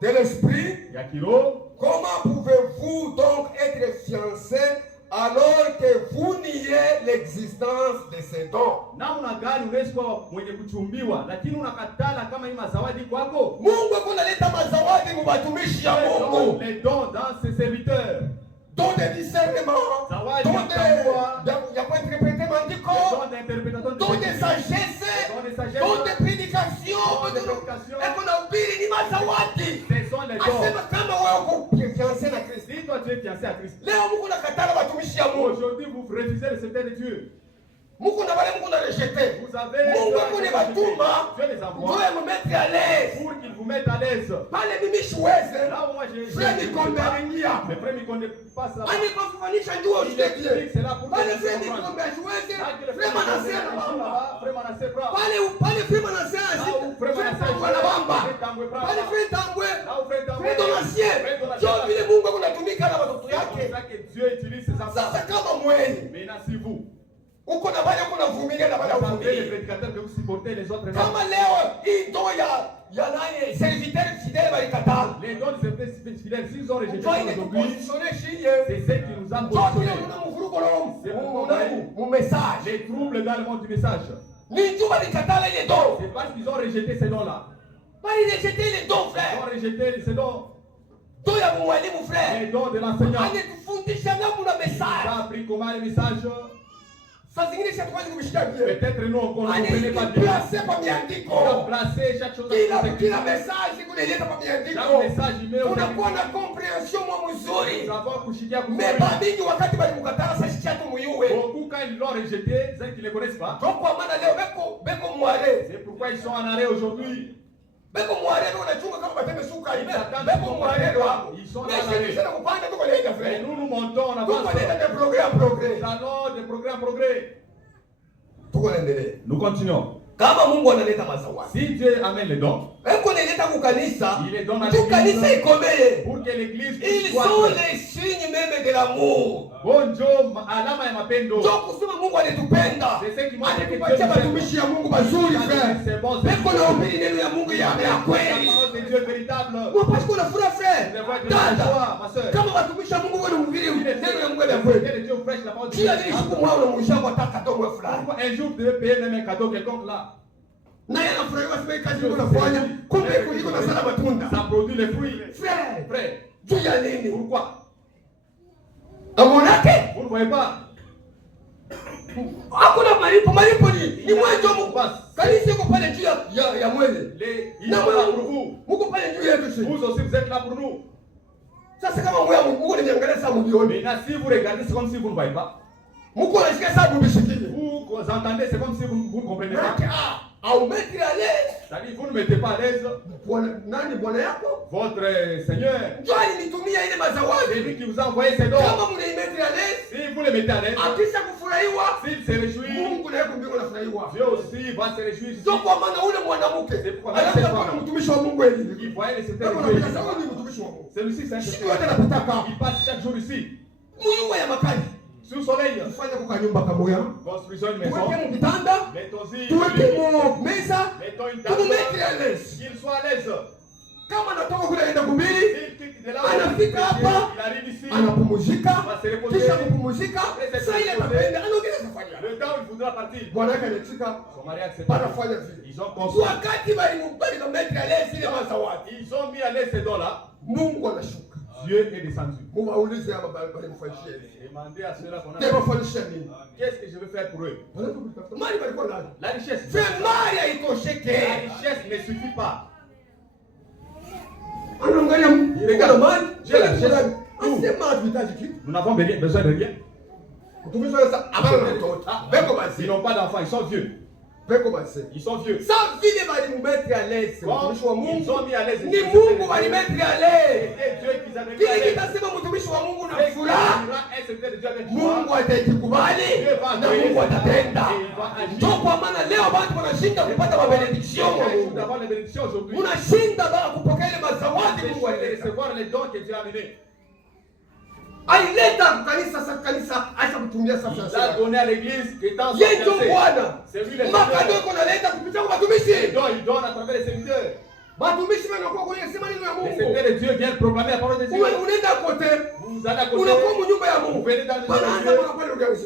de l'esprit. Ya kiroho. Comment pouvez-vous donc être fiancés alors que vous niez l'existence de ces dons? Namna gani unaweza kuwa mwenye kuchumbiwa lakini unakatala kama hii mazawadi kwako? Mungu akunaleta mazawadi mu watumishi ya Mungu. Les dons dans ses serviteurs. Don de discernement. Zawadi ya kuinterpréter maandiko. Don de sagesse. Don de prédication. Eko na ubiri ni mazawadi. Asema kama wewe uko fiancé na Kristo. Si toi tu es fiancé à Christ. Leo Mungu nakatala watumishi ya Mungu. Aujourd'hui vous refusez le serviteur de Dieu. Mungu na wale Mungu na rejeter. Vous avez Mungu akone batuma. Dieu les envoie. Dieu me mettre à l'aise. Pour qu'il vous vous mettent à l'aise. Pale mimi siweze. Là où moi j'ai Frère Mikombe aliingia. mais frère Mikombe passe là. Anipofanisha ndio usikie. C'est là pour Pale frère Mikombe asiweze. Frère Manasseh na bamba. frère Manasseh bra. Pale frère Manasseh asi. Frère Manasseh wala bamba. Pale frère Tambwe. Frère Donatien. Ndio vile Mungu anatumika na watoto yake. C'est ça que Dieu utilise ses enfants. Sasa kama mwenye. Mais là si vous uko na bale uko na vumilia na bale uvumilia les prédicateurs que vous supportez les autres kama leo hii ndoa ya nani serviteur fidèle balikataa les dons de serviteur fidèle s'ils ont rejeté aujourd'hui c'est ce qui nous a positionnés mon message les troubles dans le monde du message ni ndio balikataa les dons c'est parce qu'ils ont rejeté ces dons là bali rejeté les dons frère ils ont rejeté ces dons dons ya mwalimu frère les dons de l'enseignant anatufundisha namna message il a appris comment le message. Peut-être nous on ne comprenait pas bien. Placer chaque chose kila message kuneleta kwa miandiko. Unakuwa na comprehension mzuri. Mais baadhi wakati balimkataa sasa chatu muyuwe. Beaucoup quand ils l'ont rejeté, c'est qu'ils ne connaissent pas. Donc kwa maana leo beko mwale. C'est pourquoi ils sont en arrêt aujourd'hui. Beko mwale unachunga kama bateme suka hivi. Beko mwale wao. Ils sont en arrêt. Kupanda tuko leta frère. Nous nous montons en avance. Tuko leta de progrès en progrès. Alors de progrès en progrès. Nous continuons. Kama Mungu analeta mazawadi. Si Dieu amène les dons, il les donne à l'église pour que l'église ils sont les signes même de l'amour. Bonjour, alama ya mapendo. Kusema Mungu anatupenda. C'est ce qui montre que Dieu nous aime. Watumishi ya Mungu bazuri frère. C'est bon. Beko na ubiri neno ya Mungu ya kweli. La parole de Dieu véritable. Moi parce qu'on a fura frère. Dada, ma sœur. Kama watumishi ya Mungu wana ubiri neno ya Mungu ya kweli. Dieu prêche la parole de Dieu. Kila siku mwao na mshango ataka tomo fulani. Un jour tu veux payer même un cadeau quelconque là. Naye anafurahiwa sema kazi unafanya. Kumbe kuliko na sala matunda. Ça produit les fruits. Frère. Juu ya nini? Pourquoi? Amonake? Vous ne voyez pas? Hakuna malipo ni mwanzo Mungu basi. Kanisa iko pale juu ya mwele. Ils sont là pour vous. Mungu pale juu yetu sisi. Vous aussi vous êtes là pour nous. Sasa kama Mungu niangalia saa mbioni. Mais si vous regardez c'est comme si vous ne voyez pas. Mungu anasikia saa mbishikije. Vous entendez c'est comme si vous ne comprenez pas. Au mettre à l'aise. C'est-à-dire vous ne mettez pas à l'aise. Nani bwana yako? Votre Seigneur. Ndio alinitumia ile mazawadi. C'est lui qui vous a envoyé ces dons. Kama mnaimettre à l'aise. Si vous les mettez à l'aise. Akisha kufurahiwa. S'il se réjouit. Mungu naye kumbingu anafurahiwa. Dieu aussi va se réjouir. Ndio kwa maana ule mwanamke. Anakuwa mtumishi wa Mungu hivi. Il voyait les c'était. Celui-ci c'est un chef. Il passe chaque jour ici. Muyuwa ya makali. Sous le soleil. Fanya kwa nyumba kamoya. Construisons une maison. Tuweke mkitanda. Tuweke meza. Mettons une table. Tumete à l'aise. Qu'il soit à l'aise. Kama natoka kule aenda kumbili. Anafika hapa. Il arrive ici. Anapumzika. Kisha kupumzika. Sasa ile atapenda. Anaongeza safari. Le temps où il voudra partir. Bwana yake anachika. Son mariage c'est parafanya vile. Ils ont construit. Wakati bali mettre à l'aise ile mazawadi. Ils ont mis à l'aise ces dons là. Mungu anashuka. Dieu est descendu. Mubaulize hapa bali mfanyishie. Demandez à ceux-là qu'on a. Qu'est-ce que je vais faire pour eux? Mali balikuwa nani? La richesse. Fais mali haitosheke. La richesse ne suffit pas. Anaangalia regarde mali. J'ai la richesse. Asema tuhitaji kitu. Nous n'avons besoin de rien. Utumishi sasa abana na mtoto. Beko basi. Ils n'ont pas d'enfants, ils sont vieux. Beko basi. Ils sont vieux. Sans vile bali mettre à l'aise. Mtumishi wa Mungu. Ils ont mis à l'aise. Ni Mungu bali mettre à l'aise. C'est Dieu qui a mis à l'aise. Kile kitasema mtumishi wa Mungu na furaha. Mungu atakubali na Mungu atatenda. Ndio kwa maana leo watu wanashinda kupata mabenediction. Unashinda baba kupokea ile mazawadi Mungu alileta. Recevoir les dons que Dieu a amenés. Alileta kanisa sasa kanisa acha kutumia sasa. Il a donné à l'église que tant yeye ndio Bwana. C'est lui le makado kunaleta kupitia kwa watumishi. Il donne à travers les serviteurs. Watumishi wanakuwa kwenye sema neno ya Mungu. Les serviteurs de Dieu viennent proclamer la parole de Dieu. Unaenda kote. Vous allez à côté. Unakuwa nyumba ya Mungu. Vous venez dans le Dieu.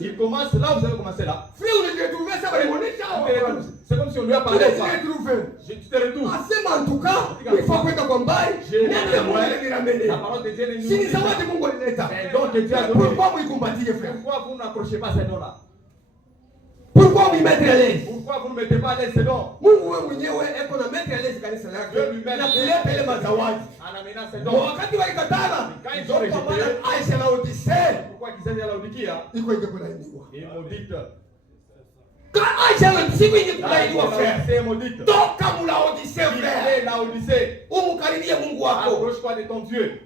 Il commence là, vous avez commencé là. Frère, on est trouvé ça va monesha. C'est comme si on lui a parlé. Je te retrouve. Asema en tout cas, il faut kwenda kwa mbali. Neno ya Mungu linamene. La parole de Dieu est si ni zawadi Mungu alileta. Donc Dieu a donné. Pourquoi vous combattez frère? Pourquoi vous n'accrochez pas ces dons là? Pourquoi vous mettez à l'aise? Pourquoi vous ne mettez pas à l'aise ces dons? Mungu wewe mwenyewe eko na mettre à l'aise kanisa lake. Na kuleta ile mazawadi. Anamena ces dons. Wakati walikatala. Quand ils ont rejeté. Aisha na Odyssée. Pourquoi qu'ils allaient à Laodikia? Iko ingekulainiwa. Et maudite. C'est maudite. Toka mulaodicée, frère. Laodicée. Umukaribie Mungu wako. Approche-toi de ton Dieu.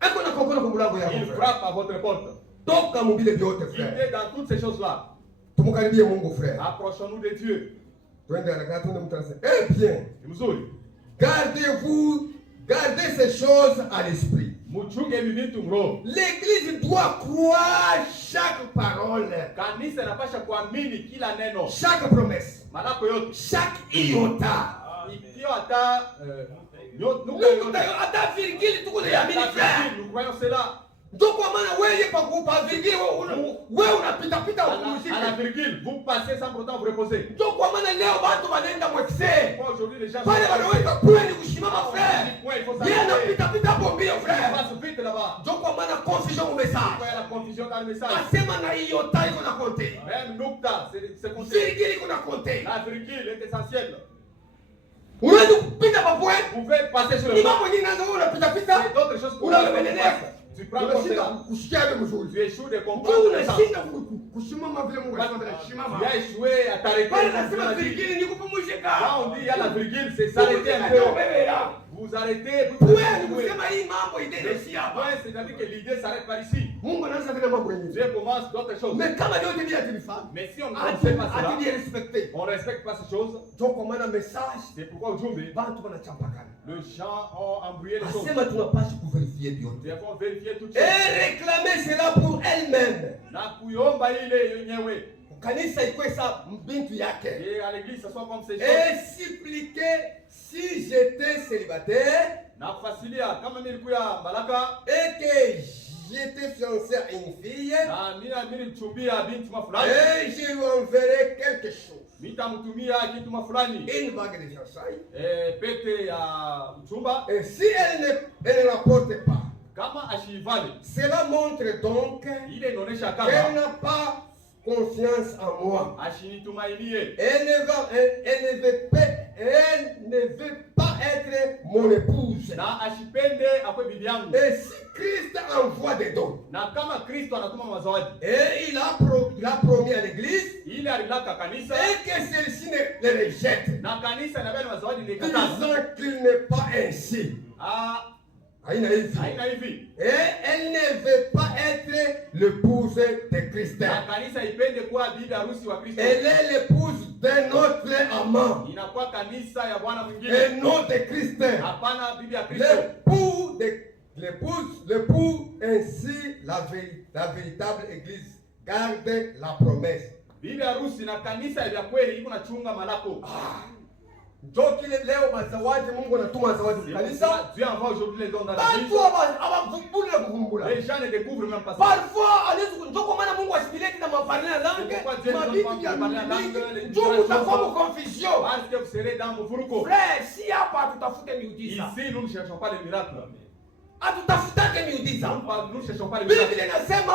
Eko na kokona kwa mulango yako. Il frappe à votre porte. Toka mubile vyote, frère. Il est dans toutes ces choses-là. Tumukaribie Mungu, frère. Approchons-nous de Dieu. Eh bien, Mzuri. gardez ces choses à l'esprit. Muchunge vitu mro. L'église doit croire chaque parole, Kanisa inapasha kuamini kila neno. chaque promesse, Malako yote. chaque iota. Ikiwa hata Hata virgule tuko yamini, frère. nous croyons cela. Ndio kwa maana wewe pa virgule wewe unapita pita À la ukuzike. virgule, vous passez sans pourtant vous reposer. Ndio kwa maana leo watu wanaenda mwekse. Aujourd'hui, les gens Pale wanaweka kweli kusimama, frère. il faut Yeye anapita pita hapo mbio, On frère. passe vite là-bas. Ndio kwa maana confusion mu Il y message. a la confusion dans le message. Asema na iota iko na konte. Même nukta, c'est conseil. Virgule iko na konte. La virgule est essentielle. Unaweza kupita papo Vous pouvez passer sur le ni point. mambo nyingi nazo unapita pita. C'est d'autres choses que Unaeleleka. tu prends Unashika comme kusikia wewe tu mzuri. échoues de Mtu comprendre le sens. unashinda kusimama vile Mungu anasema Tu kusimama. as échoué à t'arrêter. Pale nasema virgule ni kupumzika. Quand on dit il y a la virgule, c'est s'arrêter un peu. Vous arrêtez. Wewe ni kusema hii mambo itaishia hapa. Ouais, c'est-à-dire que l'idée s'arrête par ici. Mungu anaanza vile mambo yenyewe. Dieu commence d'autres choses. Mais kama yote bila tulifanya. Mais si on ne sait pas cela, Ati respecter. on ne respecte pas ces choses. Ndio kwa maana message C'est pourquoi aujourd'hui, bantu wanachapakana. les gens ont embrouillé les choses. Asema tunapaswa kuverifier vyote. Nous devons vérifier toutes Et choses. réclamer cela pour elle-même. Na kuiomba ile yenyewe. Kanisa ikuwe sa mbintu yake. Et à l'église, ce soit comme ces choses. Et suppliquer si j'étais célibataire Na kufasilia kama mimi nilikuwa Malaka et que j'étais fiancé à une fille na mimi nichumbia binti fulani, et je lui enverrai quelque chose. nitamtumia kitu fulani, Une bague de fiançailles. pete ya mchumba. Et si elle ne l'apporte pas, Kama ashivale, cela montre donc ile inaonesha qu'elle kama n'a pas confiance en moi. ashinitumainie. Elle ne veut pas être mon épouse. Na ashipende akwe bibi yangu. Et si Christ envoie des dons, Na kama Kristo anatuma mazawadi, et il a promis à l'église, ile alilaka kanisa et que celle-ci ne les rejette, na kanisa inabeba mazawadi ni kataza. disant qu'il n'est pas ainsi. Haina Et hivi. elle ne veut pas être l'épouse de Christ. Na kanisa ipende kuwa bibi harusi wa Kristo. Elle est l'épouse d'un autre amant. Inakuwa kanisa ya Bwana mwingine. Et non de Christ. Hapana bibi ya Kristo. L'époux ainsi la véritable église garde la promesse. Bibi harusi na kanisa ya kweli iko nachunga malako. Ndio kile leo mazawadi Mungu anatuma zawadi kanisa. Dieu envoie aujourd'hui les dons dans la Batu vie. abavumbula kuvumbula. Les gens ne découvrent même pas ça. Parfois anaweza ndio kwa maana Mungu asibilete na maparler ya langue. Mabibi ya langue. Ndio utafahamu confusion. Parce que vous serez dans vos furuko. Frère, si hapa tutafute miujiza. Ici nous ne cherchons pas les miracles. Hatutafutake miujiza. Nous ne cherchons pas les miracles. Biblia inasema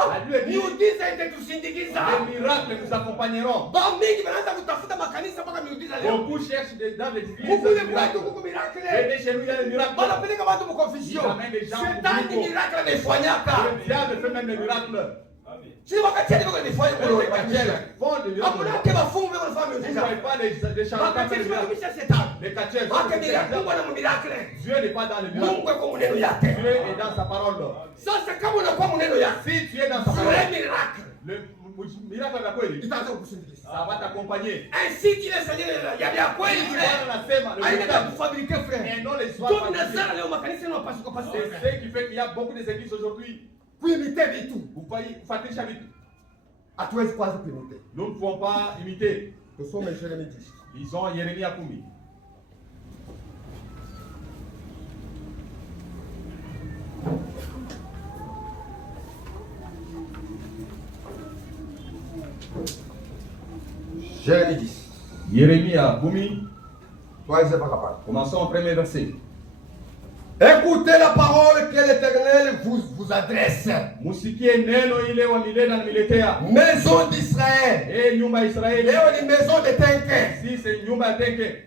miujiza itatushindikiza. Les miracles nous accompagneront. Ba mingi wanaanza kutafuta makanisa mpaka miujiza leo. Beaucoup cherchent dans les églises Mungu des le miracles. kwetu kuko miracle. Et chez nous il y a les miracles. Wanapeleka watu mu confusion. Shetani miracle anafanyaka. Le diable fait même les miracles. Si wakati ndio kanifanya kwa roho ya Chers font des miracles. Hakuna ke bafungu wao wanafanya Vous ne miujiza. voyez pas les charlatans faire Wakati des miracles. tunatumisha shetani. Les cachers Ake font des miracle miracles. Mungu ana miracle. Dieu n'est pas dans les miracles. Mungu yuko muneno yake. Dieu est dans sa parole. Sasa kama unakuwa muneno yake, Si tu es dans sa vrai parole, miracle le miracle la kweli, itaanza kukusindikiza. ça va t'accompagner. Ainsi qu'il est Seigneur ya kweli frère. Bwana anasema le Aina miracle kufabriquer frère. et non les soins. Ndio nasara leo makanisa yanapasuka pasuka. C'est ce qui fait qu'il y a beaucoup d'églises aujourd'hui. Kuimite vitu. Vous pouvez kufuatisha vitu. Hatuwezi kwanza kuimite. Nous ne pouvons pas imiter. Tusome Yeremia 10. Ils ont Yeremia 10. Jérémie 10. Yeremia 10. Troisième paraphrase. Commençons au premier verset. Écoutez la parole que l'Éternel vous adresse. Musikie neno ile wa milele na miletea. Maison d'Israël. Nyumba ya Israeli. Leo ni maison de Tenke. Si c'est nyumba ya Tenke.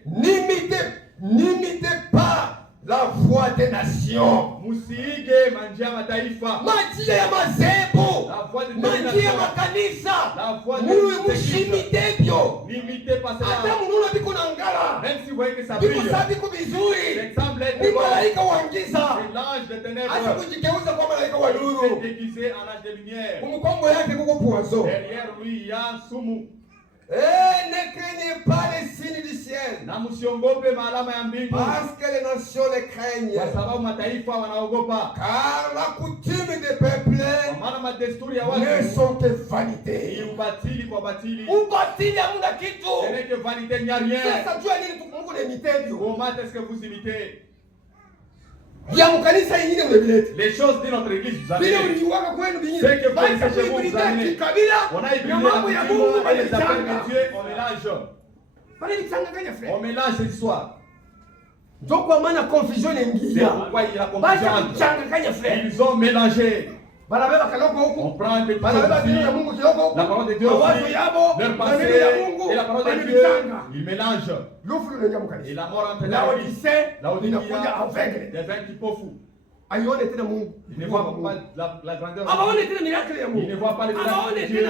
N'imitez pas la voix voie des nations. Musiige manjia mataifa. Manjia ya mazebu. La voie de manjia ya makanisa. La voie de mushimite byo. N'imitez pas cela. Hata mununa biko na ngala. Même si vous voyez que ça brille. Biko sabi ko bizuri. Ça semble être ni bon. malaika wa giza. C'est l'ange de ténèbres. Asa kujigeuza kwa malaika wa nuru. C'est déguisé en ange de lumière. Umukongo yake kuko poison. Derrière lui il y a sumu. Ne craignez pas les signes du ciel. Na msiogope maalama ya mbingu. Parce que les nations les craignent. Kwa sababu mataifa wanaogopa. Car la coutume des peuples maana madesturi ya watu ne sont que vanité. Ni ubatili kwa batili. Ubatili hamuna kitu. Ce n'est que vanité, il n'y a rien. Sasa jua nini Mungu n'imite Dieu. Comment est-ce que vous imitez? Ya mkanisa ingine mwebilete. Les choses de notre église vous avez. Bila uliwaka kwenu bingine. C'est que vous chez vous vous avez. On a étudié la coutume et les affaires de Dieu, on mélange. On mélange cette histoire. Donc kwa maana confusion ingia. C'est pourquoi il y a confusion. Ils ont mélangé. On prend un petit peu la parole de Dieu aussi, leur pensée et la parole de Dieu, ils mélangent. Et la mort entre la Odyssée, des vins qui font il ne voit pas la grandeur de Dieu. Il ne voit pas les miracles de Dieu.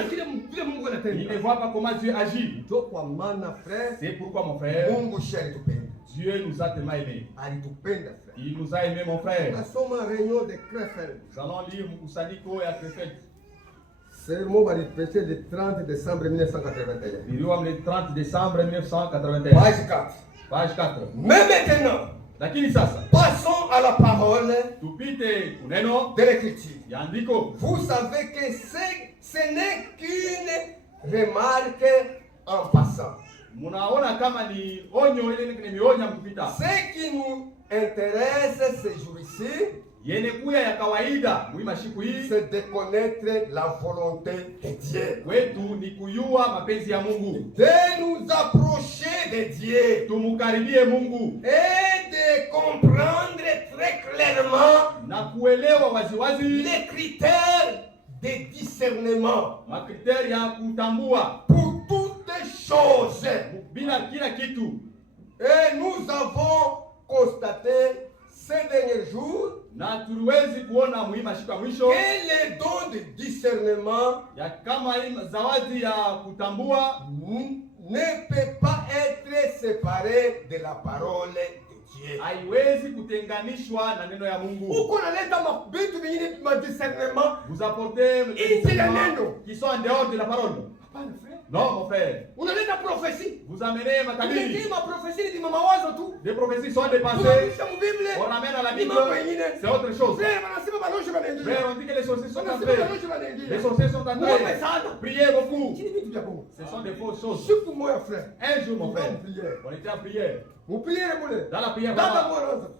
Il ne voit pas comment Dieu agit. C'est pourquoi mon frère, Dieu nous a tellement aimés. Il nous a aimés, mon frère. Nous allons lire Mukusaniko et Akrefet. C'est le mot répété le 30 décembre 1981. Le 30 décembre 1981. Page 4. Page 4. Mais maintenant, passons à la parole de l'Écriture. Vous savez que ce n'est qu'une remarque en passant. Ce qui nous intéresse ces jours-ci, c'est de connaître la volonté de Dieu, de nous approcher de Dieu et de comprendre très clairement les critères de discernement pour toutes choses. Et nous avons constaté ces derniers jours que les dons de discernement ne peuvent pas être séparés de la parole de Dieu. Vous apportez des discernements qui sont en dehors de la parole. Non, mon frère. Vous amenez ma famille. Des prophéties sont dépassées. On ramène à la Bible. C'est autre chose. Frère, on dit que les sorciers sont entrés. Les sorciers sont entrés. Priez beaucoup. Ce sont des fausses choses. Un jour, mon frère, on était en prière. Dans la prière,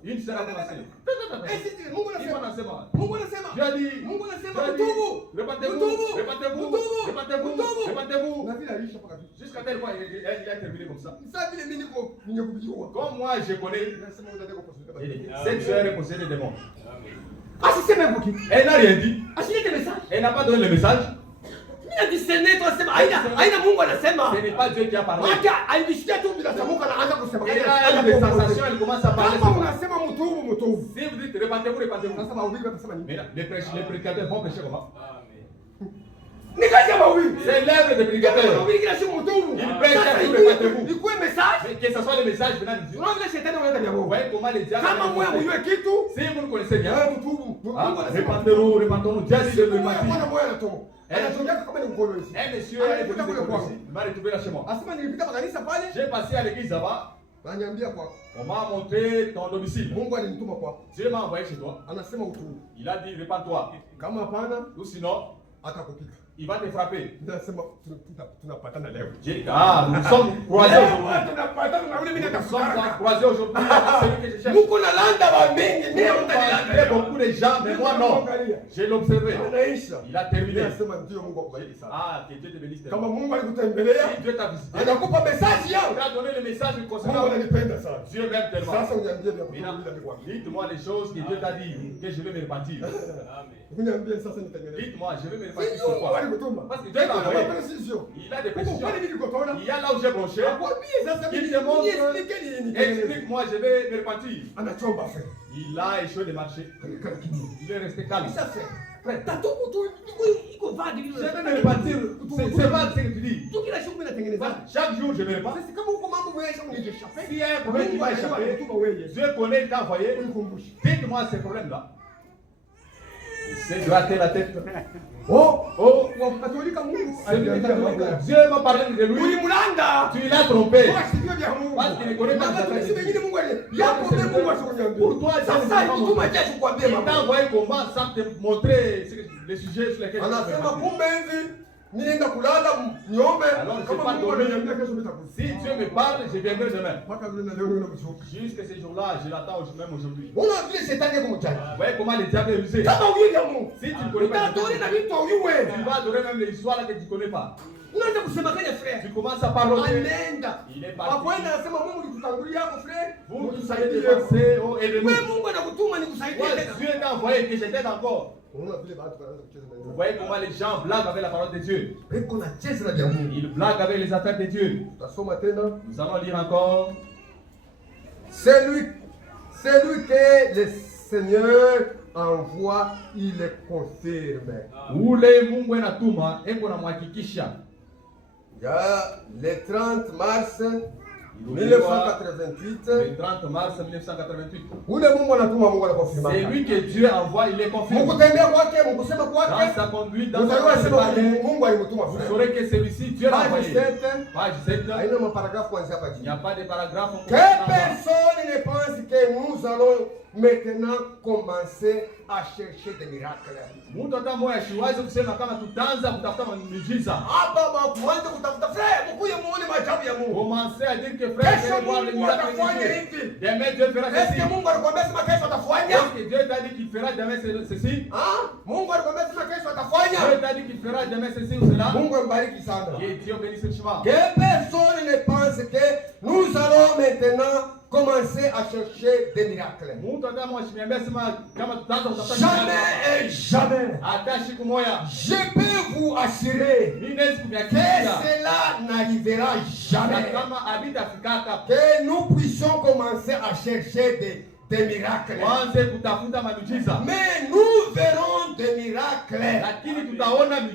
une sera commencée. Dieu a dit, répandez-vous. Jusqu'à tel point, il a terminé comme ça. Comme moi, je connais, cette soeur est possédée des démons. Elle n'a rien dit. Elle n'a pas donné le message. Ce n'est pas Dieu qui a parlé. Elle a eu des sensations, elle commence à parler. Si vous dites répandez-vous, mais les prédicateurs vont pécher comment? C'est l'œuvre des prédicateurs. Ils prêchent à tout, répandez-vous. Mais que ce soit le message venant de Dieu. Vous voyez comment les diables. Si vous ne connaissez bien, répandez-vous, répandons-nous. Dieu dit de le bâtir. Un monsieur il m'a retrouvé là chez moi. J'ai passé à l'église là-bas. On m'a montré ton domicile. Dieu m'a envoyé chez toi. Il a dit répands-toi. Ou sinon, il va te frapper. J'ai dit, ah, nous sommes croisés aujourd'hui. Nous sommes croisés aujourd'hui. Celui que je cherche. Il y a beaucoup de gens, mais moi non. J'ai l'observé. Il a terminé. Ah, que Dieu te bénisse. Si Dieu t'a visité, il a donné le message concernant Dieu m'aime tellement. Dites-moi les choses que Dieu t'a dit, que je vais me repentir. Dites-moi, je vais me repentir sur quoi? Parce que Dieu l'a envoyé. Il a des précisions. Il y a là où j'ai branché. Il demande, explique-moi, je vais me repentir. Il a échoué de marcher. Il est resté calme. Je vais me repentir. C'est pas ce que tu dis. Chaque jour, je me repens. S'il y a un problème qui va échapper, Dieu connaît, il t'a envoyé. Dites-moi ces problèmes-là. Il s'est gratté la tête. Dieu m'a parlé de lui. Tu l'as trompé. Parce qu'il ne connaît pas sa tête. Pour toi, il t'a envoyé comment sans te montrer les sujets sur lesquels tu si Dieu me parle, je viendrai demain. Jusqu'à ce jour-là, je l'attends même aujourd'hui. Vous voyez comment le diable est rusé. Si tu ne connais pas, tu vas adorer même les histoires que tu ne connais pas. Tu commences à parler. Il est parti. Vous savez dépenser au ennemi. Dieu t'a envoyé que j'étais encore. Vous voyez comment les gens blaguent avec la parole de Dieu. Ils blaguent avec les affaires de Dieu. Nous allons lire encore. Celui que le Seigneur envoie, il le confirme. Le 30 mars 1988. Le 30 mars 1988. C'est lui que Dieu envoie, il est confirme. Dans sa conduite, dans sa parole, vous saurez que celui-ci, Dieu l'a envoyé. Page 7. Il n'y a pas de paragraphe. Que personne ne pense que nous allons maintenant commencer à chercher des miracles. Commencez à dire que frère, vous allez voir les miracles de Dieu. Demain Dieu fera ceci. Est-ce que Dieu t'a dit qu'il fera demain ceci? Dieu t'a dit qu'il fera demain ceci ou cela? Que Dieu bénisse richement. Que personne ne pense que nous allons maintenant commencer à chercher des miracles. Jamais et jamais. Je peux vous assurer que cela n'arrivera jamais. Que nous puissions commencer à chercher des miracles. Mais nous verrons des miracles.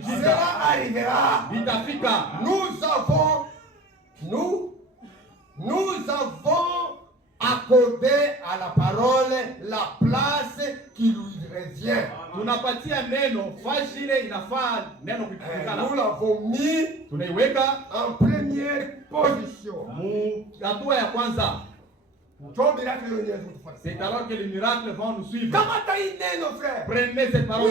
Cela arrivera. Nous avons accordé à la parole la place qui lui revient. Nous l'avons mis en première position. C'est alors que les miracles vont nous suivre. Prenez cette parole.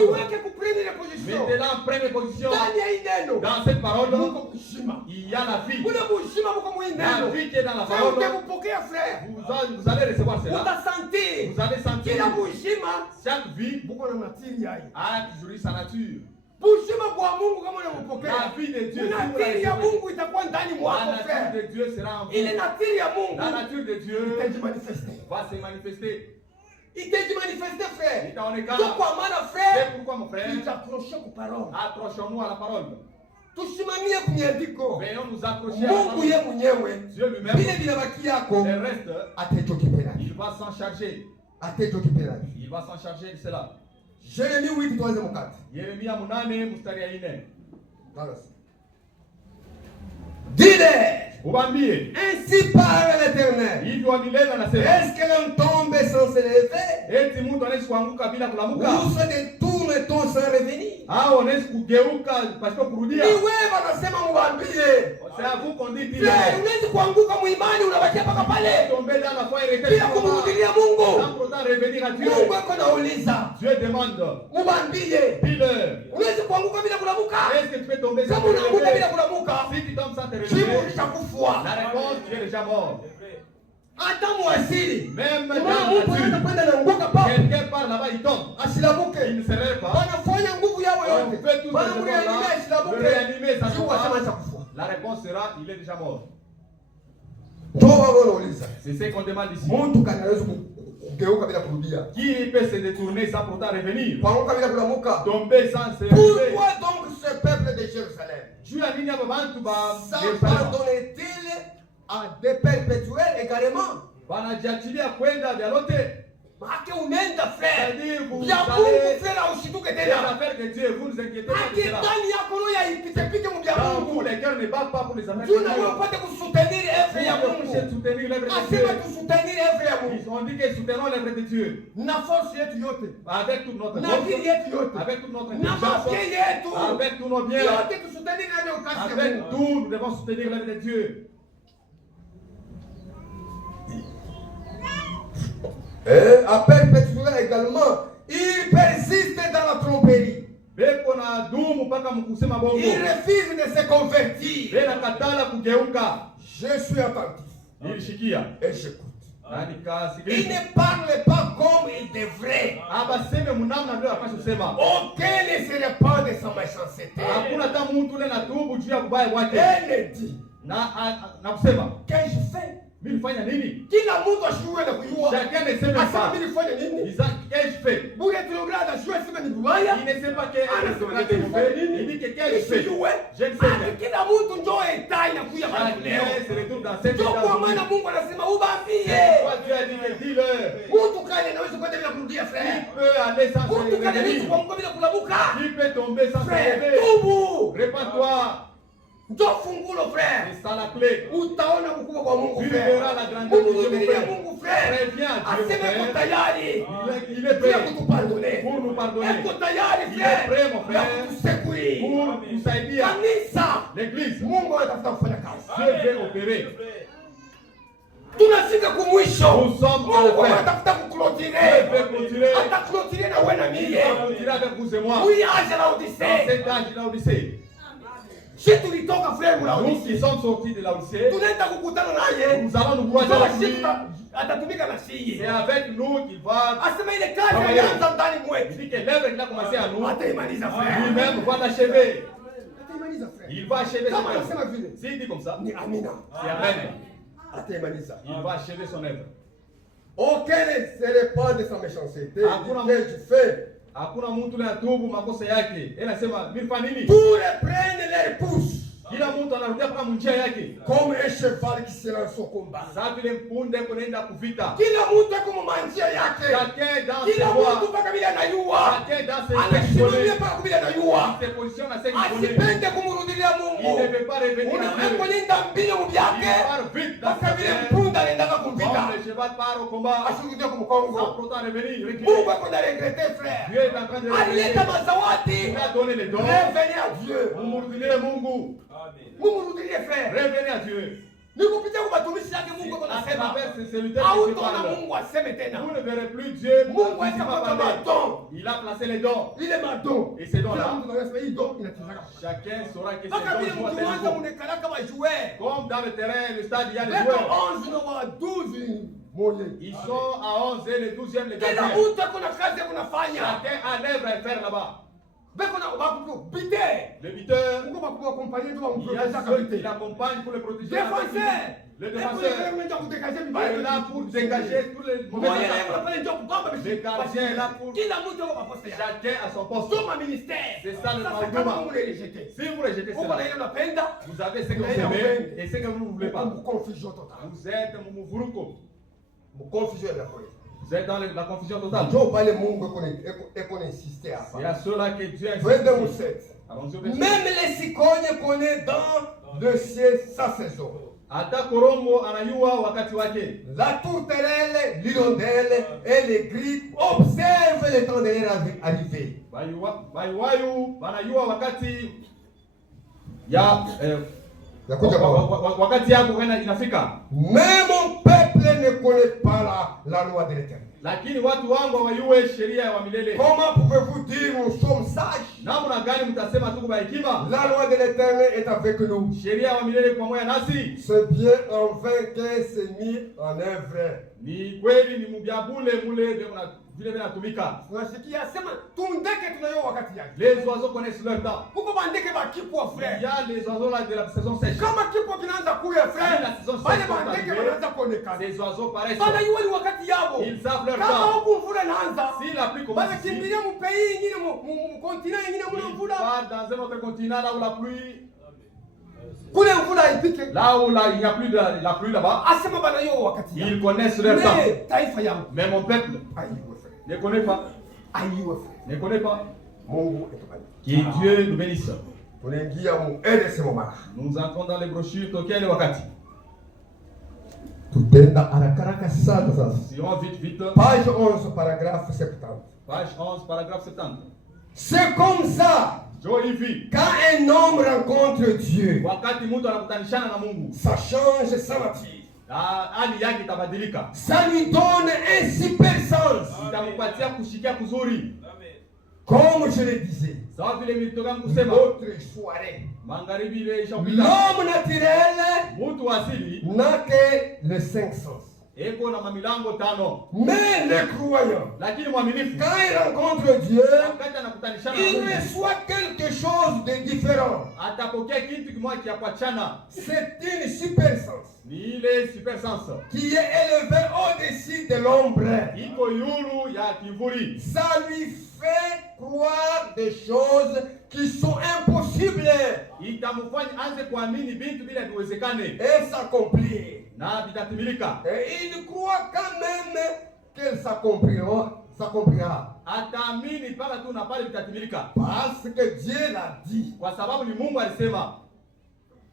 Mettez-la en première position. Dans cette parole, il y a la vie. La vie qui est dans la parole. Vous allez recevoir cela. Vous allez sentir chaque vie a toujours sa nature. La vie de Dieu, la nature de Dieu sera en vous. La nature de Dieu va se manifester. Il t'a dit manifester, frère. C'est pourquoi mon frère, accrochons-nous à la parole. Venons nous accrocher à la parole. Dieu lui-même, le reste, il va s'en charger. Il va s'en charger de cela. Jérémie 8, 3e 4. Yeremia 8 mstari ya 4. Dis-le. Ainsi parle l'Éternel. Est-ce que l'on tombe sans se lever? Où se détourne-t-on sans revenir? C'est à vous qu'on dit. Revenir à Dieu. Dieu demande. Est-ce que tu peux tomber sans te relever? Si tu tombes sans te relever, la réponse, tu es déjà mort. Même dans la nature, quelqu'un part là-bas, il tombe. Il ne se lève pas. On fait tout ce le réanimer, ça ne va pas. La réponse sera, il est déjà mort. C'est ce qu'on demande ici. Qui peut se détourner sans pourtant revenir? Tomber sans se relever. Pourquoi donc ce peuple de Jérusalem? Ça pardonne-t-il à des perpétuels également? Make unaenda frère. Ya Mungu frère usituke tena. Akitani yako no ya ipite pite mu bya Mungu. Tuna wapate kusoutenir œuvre ya Mungu. Asema tusoutenir œuvre ya Mungu. On dit que soutenons l'œuvre de Dieu. Na force yetu yote. Avec toute notre force. Avec toute notre intelligence. Avec tous nos biens. Yote tusoutenir na kazi ya Mungu. Avec tout, nous devons soutenir l'œuvre de Dieu. Et à perpétuer également, il persiste dans la tromperie. Il refuse de se convertir. Je suis attentif. Et j'écoute. Il ne parle pas comme il devrait. Aucun ne se répand de sa méchanceté. Elle dit, qu'ai-je fait? Nilifanya nini? Kila mtu ashue na kujua. Chacun ne sait pas. Asema nilifanya nini? Qu'ai-je fait? Bure tunagrada ashue sema ni bubaya. Il ne sait pas que anasema nilifanya nini? Il dit que qu'ai-je fait? Je ne sais pas. Kila mtu njoo etai na kuya bado leo. Se retourne dans cette état. Kwa maana Mungu anasema ubambie. Dieu a dit que dis-leur. Mtu kale anaweza kwenda bila kurudia frère. Il peut aller sans se lever. Mtu kale anaweza kuamka bila kulabuka. Il peut tomber sans se lever. Tubu. Répands-toi. Ndio fungulo frère. C'est ça la clé. Utaona mkubwa kwa Mungu frère. Tu verras la grandeur de Dieu. Mungu frère. Préviens Dieu. Aseme ko tayari. Il est prêt pour nous pardonner. Pour nous pardonner. Eko tayari frère. Il est prêt mon frère. Pour nous aider. Kanisa. L'église. Mungu anatafuta kufanya kazi. Dieu veut opérer. Tunafika kumwisho. Nous sommes à la fin. Anatafuta kuclôturer. Ata clôturer na wewe na mimi. Clôturer avec vous et moi. Oui, âge la Odyssée. Dans cet âge de la Odyssée. Si tulitoka frère la Nous qui sommes sortis de la Odyssée. Tunaenda kukutana naye. Nous allons nous croiser avec lui. Atatumika na sisi. C'est avec nous qu'il va. Asema ile kazi alianza ndani mwetu. Il dit que l'œuvre qu'il a commencé à nous. Ataimaliza frère. Lui-même va l'achever. Ataimaliza frère. Il va achever son œuvre. S'il dit comme ça. Ni amina. C'est amen. Ataimaliza. Il va achever son œuvre. Aucun ne se répand de sa méchanceté. Qu'ai-je fait? Hakuna mtu anatubu makosa yake. Anasema nilifanya nini? Tous reprennent leur pousse. Kila mtu anarudia kwa njia yake. Comme un cheval qui se lance au combat. Sasa vile mpunde kunaenda kuvita. Kila mtu ako manjia yake. Chacun dans ses voies. Kila mtu paka bila anayua. Chacun dans ses anashimamia paka bila anayua. Il se positionne à ce qu'il connaît. Asipende kumurudilia Mungu. Il ne veut pas revenir à Dieu. Unakwenda mbio mbyake. Il part vite dans sa vie. Mpunda anaenda kumpita. Comme le cheval part au combat. Asirudie kumkongo. Sans pourtant revenir. Mungu ako na regretter frère. Dieu est en train de regretter. Alileta mazawadi. Il a donné les dons. Revenez à Dieu. Mumurudilie Mungu. Mumurudilie frère. Revenez à Dieu. Nikupitia kwa matumishi yake Mungu anasema. Hautaona Mungu aseme tena. Vous ne verrez plus Dieu. Mungu asema madon. Il a placé les dons. Il est madon. Et ces dons-là. Chacun saura que c'est comme dans le terrain, le stade, il y a les joueurs. Ils sont à 11 et le 12e les gardiens. Chacun a l'œuvre à faire là-bas. Le buteur, il y a ceux qui l'accompagnent pour le protéger. Le défenseur est là pour dégager tous les mauvais attaques. Le gardien est là pour... Chacun a son poste. C'est ça le Mauduma. Si vous rejetez cela, vous avez ce que vous aimez et ce que vous ne voulez pas. Vous êtes Mumuvuruko. Vous êtes dans la confusion totale. C'est à ceux-là que Dieu a insisté. Même les cigognes connaissent dans de sa saison. Hata korongo anayua wakati wake. La tourterelle, l'hirondelle et les grilles observent le temps de leur arrivée. Bayuwayu wanayua wakati ya wakati yako kwenda inafika. Mais mon peuple ne connaît pas la loi de l'Éternel. Lakini watu wangu hawajui sheria ya milele. Comment pouvez-vous dire nous sommes sages? Namna gani mtasema tuko hekima? La loi de l'Éternel est avec nous. Sheria ya milele pamoja nasi. C'est bien en vain qu'elle s'est mis en œuvre. Ni kweli ni mbyabule mule vile vinatumika. Unasikia sema tundeke tunayo wakati yake. Les oiseaux connaissent leur temps. Kuko bandeke ba kipwa frère. Il y a les oiseaux là de la saison sèche. Kama kipwa kinaanza kuya frère. La saison sèche. Bale bandeke wanaanza kuonekana. Ces oiseaux paraissent. Bana yuwa ni wakati yabo. Ils savent leur Kama temps. huku mvula inaanza, Si la pluie commence ici, kimbilia mu pays nyingine mu continent nyingine muna ils mvula. partent dans un autre continent là où la pluie, Kule mvula haipike. là où il n'y a plus de la pluie là-bas, Asema bana yo wakati. ils connaissent leur temps. Mais taifa yangu. Mais mon peuple Aiwe frère. ne connaît pas. Aiwe frère. Ne connaît pas. Mungu etubariki. Que Dieu nous bénisse. Tunaingia mu RDC Momara. Nous entrons dans les brochures Tokyo et Wakati. Tutenda harakaraka sana sasa. Si on vite, vite. Page 11 paragraphe 70. Page 11, paragraphe 70. C'est comme ça. Jo hivi. Quand un homme rencontre Dieu, Wakati mtu anakutanishana na Mungu, ça change sa nature. hali yake itabadilika. Ça lui donne un super sens. Itampatia kushikia kuzuri. Comme je le disais, Sawa vile nilitoka kusema, notre soirée. magharibi ile ishapita. L'homme naturel Mtu asili n'a que les 5 sens. eko na mamilango 5. Mais le croyant, Lakini mwaminifu quand il rencontre Dieu, wakati anakutanishana na il Mungu, reçoit quelque chose de différent. atapokea kitu kimoja cha kuachana. C'est une super sens Ni ile super sense. qui est élevé au-dessus de l'ombre. Iko yulu ya kivuli. Ça lui fait croire des choses qui sont impossibles Itamfanya anze kuamini vitu bila viwezekane et s'accomplir. na vitatimilika. Et il croit quand même qu'elle s'accomplira. Ataamini mpaka tu na pale vitatimilika, Parce que Dieu l'a dit. kwa sababu ni Mungu alisema.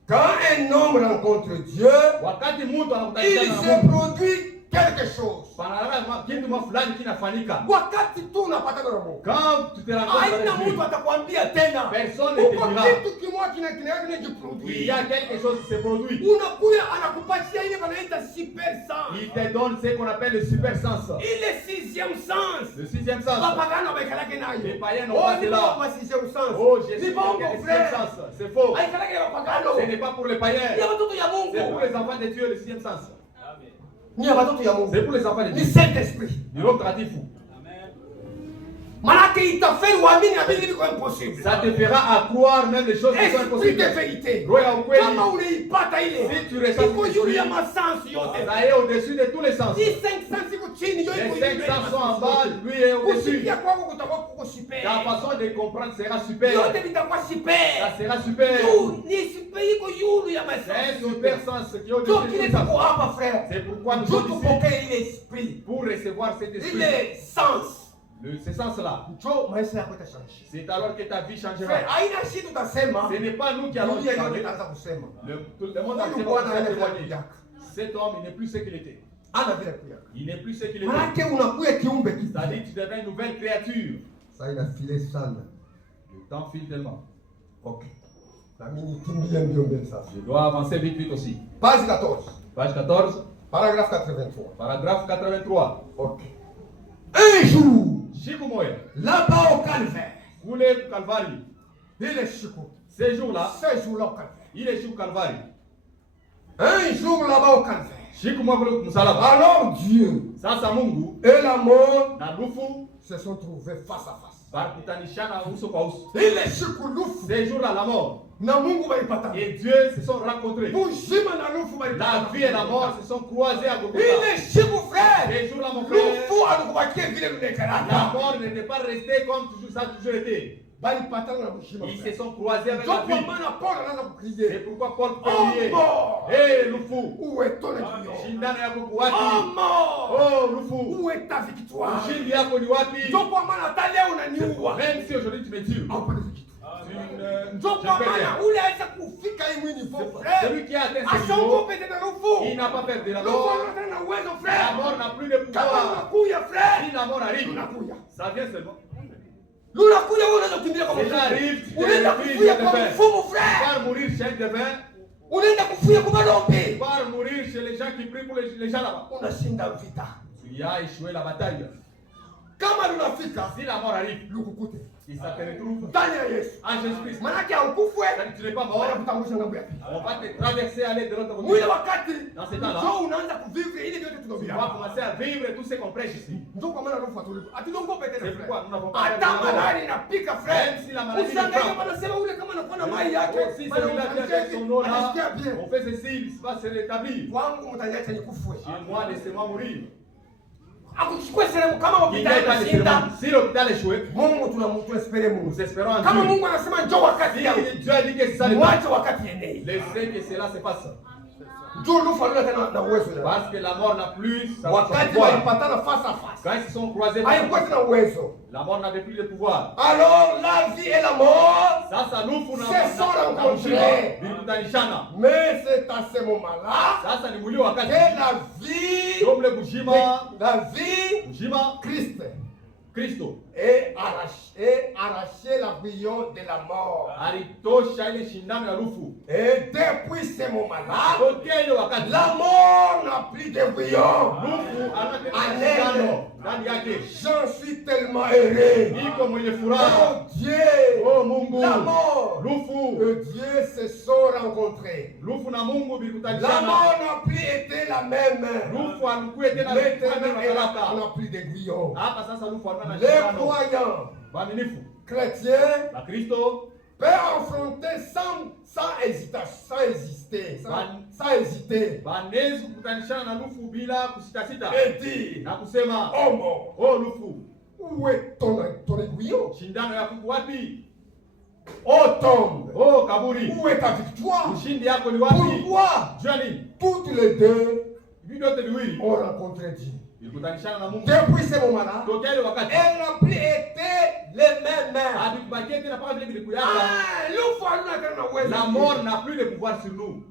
Quand un homme rencontre Dieu, Wakati mtu il anakutanishana na se Mungu, produit quelque chose. panalala kitu mwa fulani kinafanyika. Wakati tu unapatana na Mungu, Quand tu te rencontres haina avec mtu Dieu, atakwambia tena. personne ne te Uko dira. kitu kimoja Il y kinajiproduire. a quelque chose qui se produit. Unakuya anakupatia ile wanaita super sens. Il te donne ce qu'on appelle le super sens. Ile sixième sens. Le 6e sens. Wapagano waikalake Les nayo. païens n'ont Oh, pas ni cela. bongo sixième sens. Oh, Jésus Ni dit bongo que le 6e frère. sens. C'est faux. Aikalake ya wapagano. Ce n'est pas pour les païens. Ni ya watoto ya C'est pour Mungu. les enfants de Dieu le 6e sens. Ni ya watoto ya C'est Mungu. pour les enfants de Ni Dieu. Saint-Esprit. Ni Roho Mtakatifu. Manake itafeli uamini na vitu viko impossible. Ça te fera à croire même des choses qui sont Esprit de impossibles. vérité. Roho ya ukweli. Kama uliipata ile. Si tu ressens Iko cet juu ya esprit, masansi yote. ça est au-dessus de tous les sens. Hii 500 siku chini yote Les 500 sont en bas, lui est au-dessus. Kusikia kwako kutakuwa kuko super. Ta façon de comprendre sera super. Yote vitakuwa Ça super. sera super. Juu, ni super iko juu ya C'est un masansi super yote. sens qui est Ndio au-dessus de kile tous les tuko sens. hapa frère. C'est pourquoi nous Ndio sommes ici tupokee ile esprit. pour recevoir cet esprit. Ile sens. Ce sens-là. Ndio maisha yako itashangaza. C'est alors que ta vie changera. Frère, haina shida utasema. Ce n'est pas nous qui allons Dunia yote changer. itaanza kusema. Tout le monde Huyu entier bwana va ana vile témoigner. kuyaka. Cet homme, il n'est plus ce qu'il était. Ana vile kuyaka. Il n'est plus ce qu'il était. Manake unakuya kiumbe kitu. C'est-à-dire que tu deviens une nouvelle créature. Sasa inafile sana. Le temps file tellement. Okay. Na mimi nikimbie mbio mbele sasa. Je dois avancer vite, vite aussi. Page 14. Page 14, Paragraphe 83. paragraphe 83. Okay. Un jour, Chico Moya, là-bas au calvaire, Kule Calvary. il est chico. Ces jours-là, Ce jour-là au calvaire. il est Chico Calvary. Un jour là-bas au calvaire. Chico Moya kule msalaba. Alors Dieu Sasa Mungu et la mort na lufu se sont trouvés face à face. bakutanishana uso kwa uso. Il est chico lufu. Ces jours-là, la mort Na Mungu walipatana. et Dieu se sont rencontrés. Uzima na lufu La walipatana. vie et la mort se sont croisés à Golgotha. Il est chico frère. Ces jours-là, mon frère, Lufu alikubakia vile la lunekaraka. mort n'était pas restée comme toujours, ça a toujours été. Balipatana na uzima. Ils se sont croisés avec la Ndio kwa vie. maana Paul anaanza C'est kucrier. pourquoi Paul peut Oh crier, mort. hé Lufu, Où est ton aiguillon? shindano yako Oh kuwapi? mort. Oh Lufu, Où est ta victoire? ushindi yako ni wapi? Ndio kwa maana hata leo unaniua. Même si aujourd'hui tu me tues, Haupati kitu. Ndio tu kwa ne maana perds ule aweza kufika hii mwini rien. fo frère. Celui qui a atteint ce niveau, Asiongope tena rufu. il n'a pas perdu la Ndio mort. kwa maana na uwezo La frère. mort n'a plus de Kama pouvoir. unakuya frère. Si la mort arrive, Unakuya. ça vient seulement. Lunakuya wewe unaweza kukimbia kwa Cela arrive, tu te Unaenda refuges kufuya chez kwa le père. mfumu Tu frère. pars mourir chez un devin, Unaenda kufuya kwa tu malombi. pars mourir chez les gens qui prient pour les gens là-bas. Unashinda vita. Tu as échoué la bataille. Kama lunafika Si la mort arrive, lukukute. il ça te retrouve Ndani ya Yesu. en Jésus-Christ. Manake haukufwe. C'est-à-dire que tu n'es pas mort, Wanakutambulisha ngambo ya pili. on va te traverser, aller de l'autre côté. Mwile wakati Dans ce temps-là, ndio unaanza kuvivre ile vyote tu vas tunaviona. commencer à vivre tout ce qu'on prêche ici. Ndio kwa maana rufu atulivu. Atilongope tena C'est pourquoi frère. nous n'avons pas Hata peur de la mort. malali inapika frère. Même si la maladie Usiangalie nous frappe. wanasema ule kama anakuwa na mai yake. Si celui-là vient avec son eau là, Anasikia bien. on fait ceci, il va se rétablir. Wangu mtaniacha nikufwe. Chez moi, laissez-moi mourir. qu'il n'y ait pas de cérémonie. Si l'hôpital échouait, Mungu tunamtuespere Mungu. nous espérons en Kama Dieu. Mungu anasema njoo wakati yangu, Si Dieu a dit que c'est ça le mwache temps, wakati yenyewe. laissez que cela se passe. Njoo lufa lula tena na uwezo ya. Parce que la mort n'a plus sa Wakati pouvoir. walipatana face à face, Quand ils se sont croisés, haikuwa tena uwezo. la mort n'avait plus de pouvoir. Alors la vie et la mort, Sasa nufu Se sont rencontrés. vilikutanishana. mais c'est à ce moment-là Sasa ni mulio wakati que la vie, doble bujima bujima Christ Kristo est arraché l'avion de la mort. alitosha ile shindano ya rufu. Et depuis ce moment-là, Tokea ile wakati la mort n'a plus d'avion. rufu ana tena Amen. shindano ndani yake. J'en suis tellement heureux. Iko mwenye furaha. Oh Dieu, Oh Mungu. la mort Rufu. et Dieu se sont rencontrés. Rufu na Mungu La vilikutanishana. mort n'a plus été la même. Rufu alikuwa tena Maintenant, elle madaraka. n'a plus d'aiguillon. Hapa sasa rufu alikuwa na Les shindano. croyants Waaminifu. chrétiens Na Kristo peuvent affronter sans hésiter, sans hésiter. banezi kukutanishana na rufu bila kusitasita. Et dire, Na kusema, oh mort, oh rufu, où est ton aiguillon? shindano ya kuku wapi? Oh tombe, Oh kaburi, où est ta victoire? ushindi yako ni wapi? Pourquoi Jua nini? toutes les deux Hivi vyote viwili ont rencontré Dieu? vilikutanishana na Mungu. Depuis ce moment-là, Tokea ile wakati elles n'ont plus été les mêmes. havikubakia tena mpaka vile vilikuyaka. Ah, l'oufou aluna tena na uwezo. La mort n'a plus de pouvoir sur nous.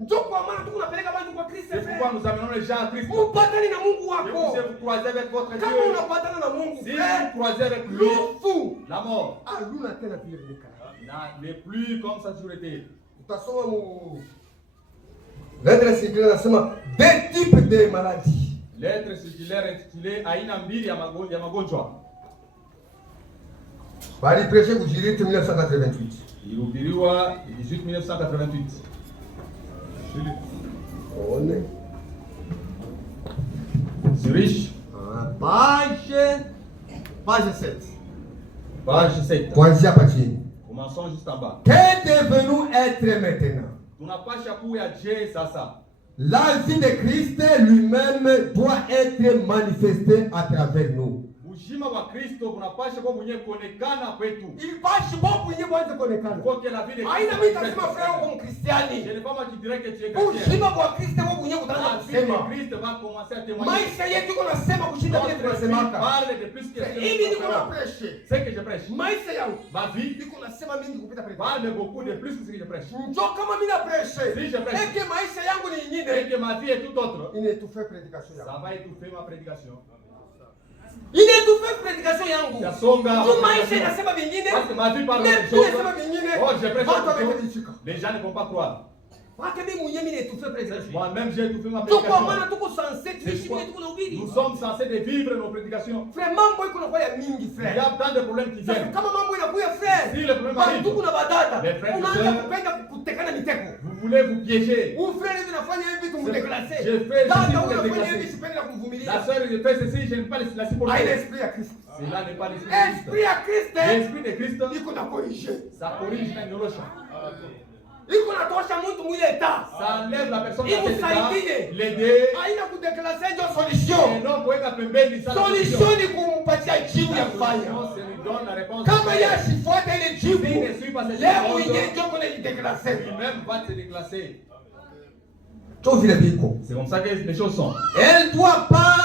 Ndio kwa maana tunapeleka watu kwa Kristo. C'est pourquoi nous amenons les gens à Christ. Upatane na Mungu Et vous wako. vous croisez avec votre Kama Dieu. unapatana na Mungu, Si frère, vous croisez avec lui, l'oufou la mort aluna tena vile vile. n'est plus comme ça a toujours été. Utasoma mu lettre circulaire nasema deux types de maladies. Lettre circulaire intitulée aina mbili ya magonjwa. Bali prêché kujiriti 1988. Ilihubiriwa 18 On est Zurich, page 7. page 7. Kuanzia hapa chini. Commençons juste en bas. Qu'est devenu être maintenant? Tunapasha kuya je sasa. La vie de Christ lui-même doit être manifestée à travers nous. Ujima wa Kristo kunapasha kwa mwenyewe kuonekana kwetu. Ipashi bobu mwenyewe mwanze kuonekana. Kwa que la vie de Haina mimi tasema frère kwa Mkristiani. Je ne pas qui dirait que tu es chrétien. Ujima wa Kristo wewe mwenyewe utaanza La vie de kusema. Christ va commencer à témoigner. Maisha yetu iko nasema kushinda vile Notre vie tunasemaka. parle de plus que Hivi niko na prêcher. ce que je prêche. Maisha yangu Ma vie iko nasema mingi kupita prêcher. parle beaucoup de plus que ce que je prêche. Njoo kama mimi na prêcher. Si je prêche. Eke maisha yangu ni Et nyingine. que ma vie est tout autre. Inetufe prédication yangu. Ça va étouffer ma prédication. Inetufe prédication yangu. Yasonga. Tu maisha inasema vingine. Parce que ma vie parle Mais de tu choses. inasema vingine. Oh, je prêche Watu autre chose. wamekadichika. Les gens ne vont pas croire. Wake mimi mwenyewe mimi netufe prédication. Moi-même, j'ai étouffé ma Tuko maana prédication. tuko censé C'est tuishi quoi? vile tuko nahubiri. Nous sommes censés de vivre nos prédications. Frère, mambo iko nakuwa ya mingi Il y frère. a tant de problèmes qui Sasa viennent. kama mambo inakuya frère. Si le problème arrive, Bantu kuna badada. les frères et Unaanza sœurs, kupenda kutekana miteko. vous voulez vous piéger. Huyu frère hivi nafanya hivi tumdeklase. Je fais Dada ceci huyu pour anafanya déclasser. hivi sipendi na kumvumilia. La sœur, je fais ceci, je n'ai pas la Haina supporter. esprit ya Kristo. Cela n'est pas l'esprit de Christ. Esprit ya Kristo L'esprit de Christ, iko na corriger. ça corrige la nyorosha. Iko natosha mtu mwile eta. Ça enlève la personne Il dans vous cet état, saidie. l'aider, Haina kudeklase ndio et solution. non kuweka pembeni ça la Solution ni kumpatia jibu ya kufanya. C'est lui donne la réponse. Kama yeye asifuate ile jibu, S'il ne suit pas cette leo réponse, mwingine ndio kuna jideklase. lui-même va se déclasser. Cho vile biko. C'est comme ça que les choses sont. Elle doit pas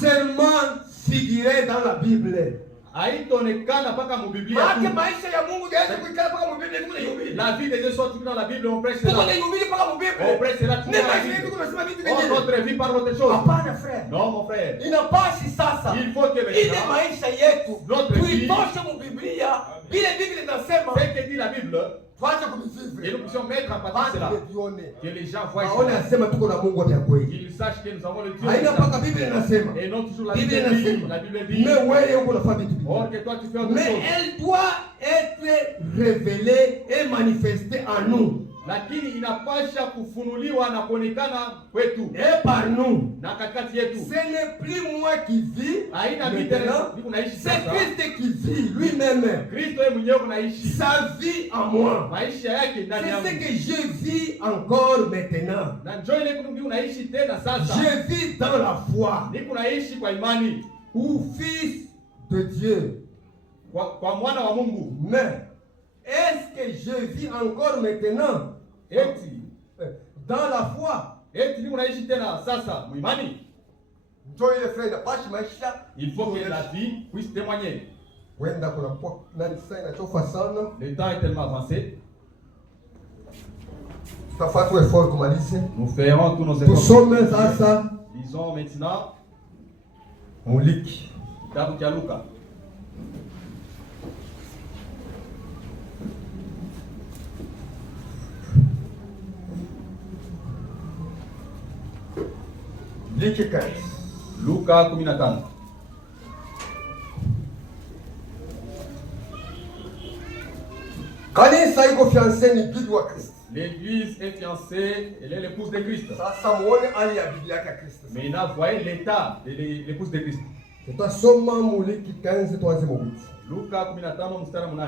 seulement figurer dans la Bible. Haitaonekana mpaka mubiblia Maana tu. maisha ya Mungu yaweze kuikala mpaka mu Biblia kuna yubili. La vie de Dieu soit toujours dans la Bible, on prêche Tuko cela. na yubili mpaka mu On Biblia. prêche cela toujours Ne dans la maisha yetu Bible. kuna sema vitu Oh, vingine. notre vie parle autre chose. Hapana frère. Non, mon frère. Inapasi sasa. Il faut que Ile maintenant, maisha yetu Notre vie. tuitoshe mu Biblia. Vile Biblia inasema ce que dit la Bible, tuache et kuvivivre. nous puissions mettre en pratique Basi cela. vione. Que les gens voient Aone cela. asema tuko na Mungu wa kweli. Qu'ils sachent que nous avons le Dieu. Haina mpaka Biblia inasema. Et non toujours la Biblia Bible dit. inasema. La Bible dit. Mais wewe uko nafanya vitu vingine. Or que toi tu fais autre Mais chose. elle doit être révélée et manifestée en nous Lakini inapasha kufunuliwa na kuonekana kwetu et par nous. na katikati yetu. Ce n'est plus moi qui vis, Haina vita maintenant, ni kunaishi c'est sasa. Christ qui vit lui-même. Kristo yeye mwenyewe kunaishi. Sa vie en moi. Maisha yake ndani C'est ce yangu. que je vis encore maintenant. Na njoo ile kunaishi tena sasa. Je vis dans la foi. Ni kunaishi kwa imani. ou fils de Dieu. Kwa mwana wa Mungu. Mais est-ce que je vis encore maintenant Eti dans la foi? Eti ni unaishi tena sasa muimani? Il faut que la vie puisse témoigner. Le temps est tellement avancé. Nous ferons tous nos efforts. Lisons maintenant kitabu cha Luka. Luka 15. Kanisa iko fiancé ni bibi wa Kristo. L'église est fiancée, elle est l'épouse de Christ. Sasa muone hali ya bibi yake Kristo. Mais là, voyez l'état de l'épouse de Christ. Tutasoma Muliki 15 tuanze mu 8. Luka 15 mstari 8.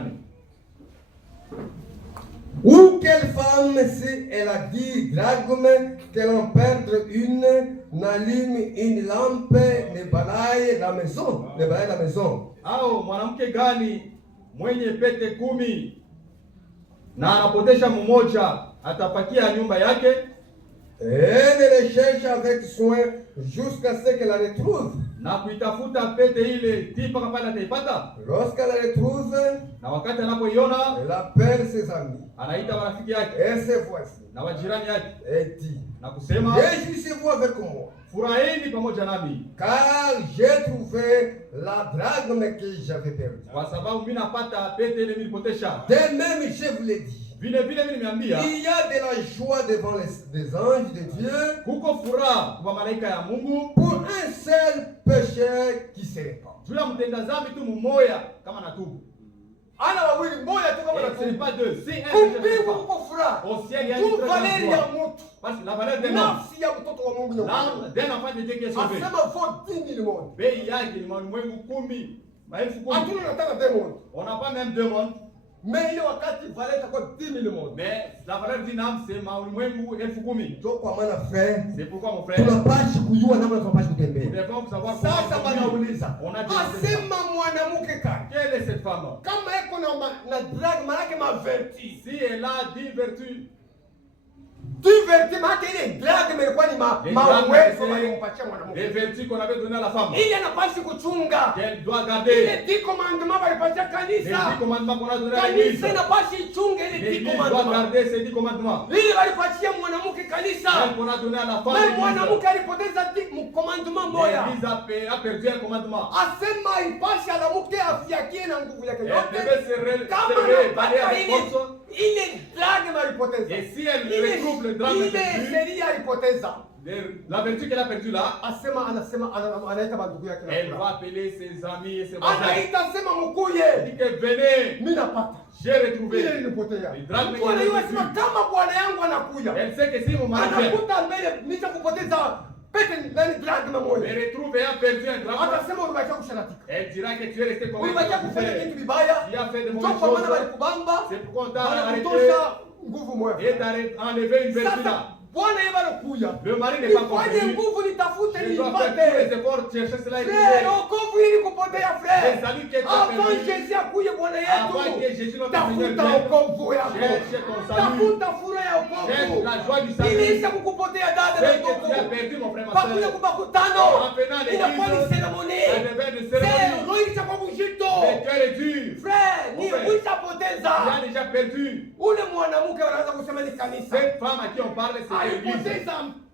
Ou quelle femme, si elle a 10 drachmes, qu'elle en perde une, n'allume une lampe, ne balaye la maison, Au mwanamke gani mwenye pete 10 na anapotesha mmoja atapakia nyumba yake? Elle les cherche avec soin jusqu'à ce qu'elle la retrouve. Na kuitafuta pete ile mpaka pale ataipata. Lorsqu'elle la retrouve, na wakati anapoiona, elle appelle ses amis, anaita marafiki yake, et ses voisins, na wajirani yake, et dit, na kusema, réjouissez-vous avec moi, furahini pamoja nami, car j'ai trouvé la drachme que j'avais perdue. Kwa sababu mimi napata pete ile nilipotesha. De même, je vous l'ai dit, vile vile mimi nimeambia, il y a de la joie devant les anges de Dieu, kuko furaha kwa malaika ya Mungu, pour un seul pécheur qui se répand. juu ya mtenda dhambi tu mmoja kama natubu. Ana wawili mmoja tu kama natubu. C'est pas deux, c'est un. Kumbiku kuko furaha. Au ciel il y a une valeur ya mtu. Parce que la valeur d'un homme, nafsi ya mtoto wa Mungu l'âme d'un enfant de Dieu qui est sauvé. Asema vaut 10 000 monde. Bei yake ni ulimwengu 10,000. Maelfu 10. Hatuna nataka 2 monde. On n'a pas même 2 mondes. Mais ile wakati valeur itakuwa 10 000 monde. Mais la valeur d'une âme c'est ulimwengu 10,000. Ndio kwa maana frère, c'est pourquoi mon frère, tunapaswa kujua namna tunapaswa kutembea. Nous devons savoir sasa wanauliza. On a dit asema mwanamke kani? Quelle est cette femme? Kama iko na drag malaki ma vertu. Si elle a 10 vertus. 10 vertus maana ile drag ilikuwa ni mauwezo walimpatia mwanamke. Les vertus qu'on avait donné à la femme. Ile anapaswa kuchunga. Qu'elle doit garder. Ile 10 commandements walipatia kanisa. Les 10 commandements qu'on a donné à l'église. Kanisa inapaswa ichunge ile 10 commandements. doit garder ces 10 commandements. Ile walipatia mwanamke kanisa. qu'on a donné à la femme. Mais mwanamke alipoteza 10 commandements moja. L'église a perdu un commandement. Asema ipasha la mke afiakie na nguvu yake yote. Elle devait se réveiller avec force. Ile drag malipoteza. Et si elle retrouve le drame ile sheria alipoteza. La vertu qu'elle a perdue là, anasema anaita bandugu yake. Elle va appeler ses amis et ses voisins. Anaita sema mkuye. Dit que venez. Mimi napata. J'ai retrouvé. Ile ilipotea. Kwa hiyo anasema kama bwana yangu anakuja. Elle sait que si mon mari vient. Anakuta mbele nicha kupoteza pete ndani drag mamoja. Elle retrouve et a perdu un drame. Atasema ulibakia kusharatika. Elle dira que tu es resté comme ulibakia kufanya kitu vibaya. Tu as fait de mauvaises choses. C'est pourquoi on t'a arrêté. Nguvu moja. Et t'a enlevé une vertu là. Bwana yeye anakuja. Le mari n'est pas convenu. Fanye nguvu nitafute nipate. Les efforts chercher cela et frère, okovu ili kupotea frère. Avant Jésus akuye Bwana yetu. Avant que Jésus notre Seigneur vienne. Tafuta okovu yako. Cherche ton salut. Tafuta furaha ya okovu. Cherche la joie du salut. Ilisha kukupotea dada na ndugu. Tu as perdu mon frère ma sœur. Pakuja kubakutano. Inakuwa ni ceremony. C'est roho kwa kujito. Le cœur est dur. Frère, ni ulishapoteza. Tu as déjà perdu. Ule mwanamke anaanza kusema ni kanisa. Cette femme à qui on parle c'est l'église.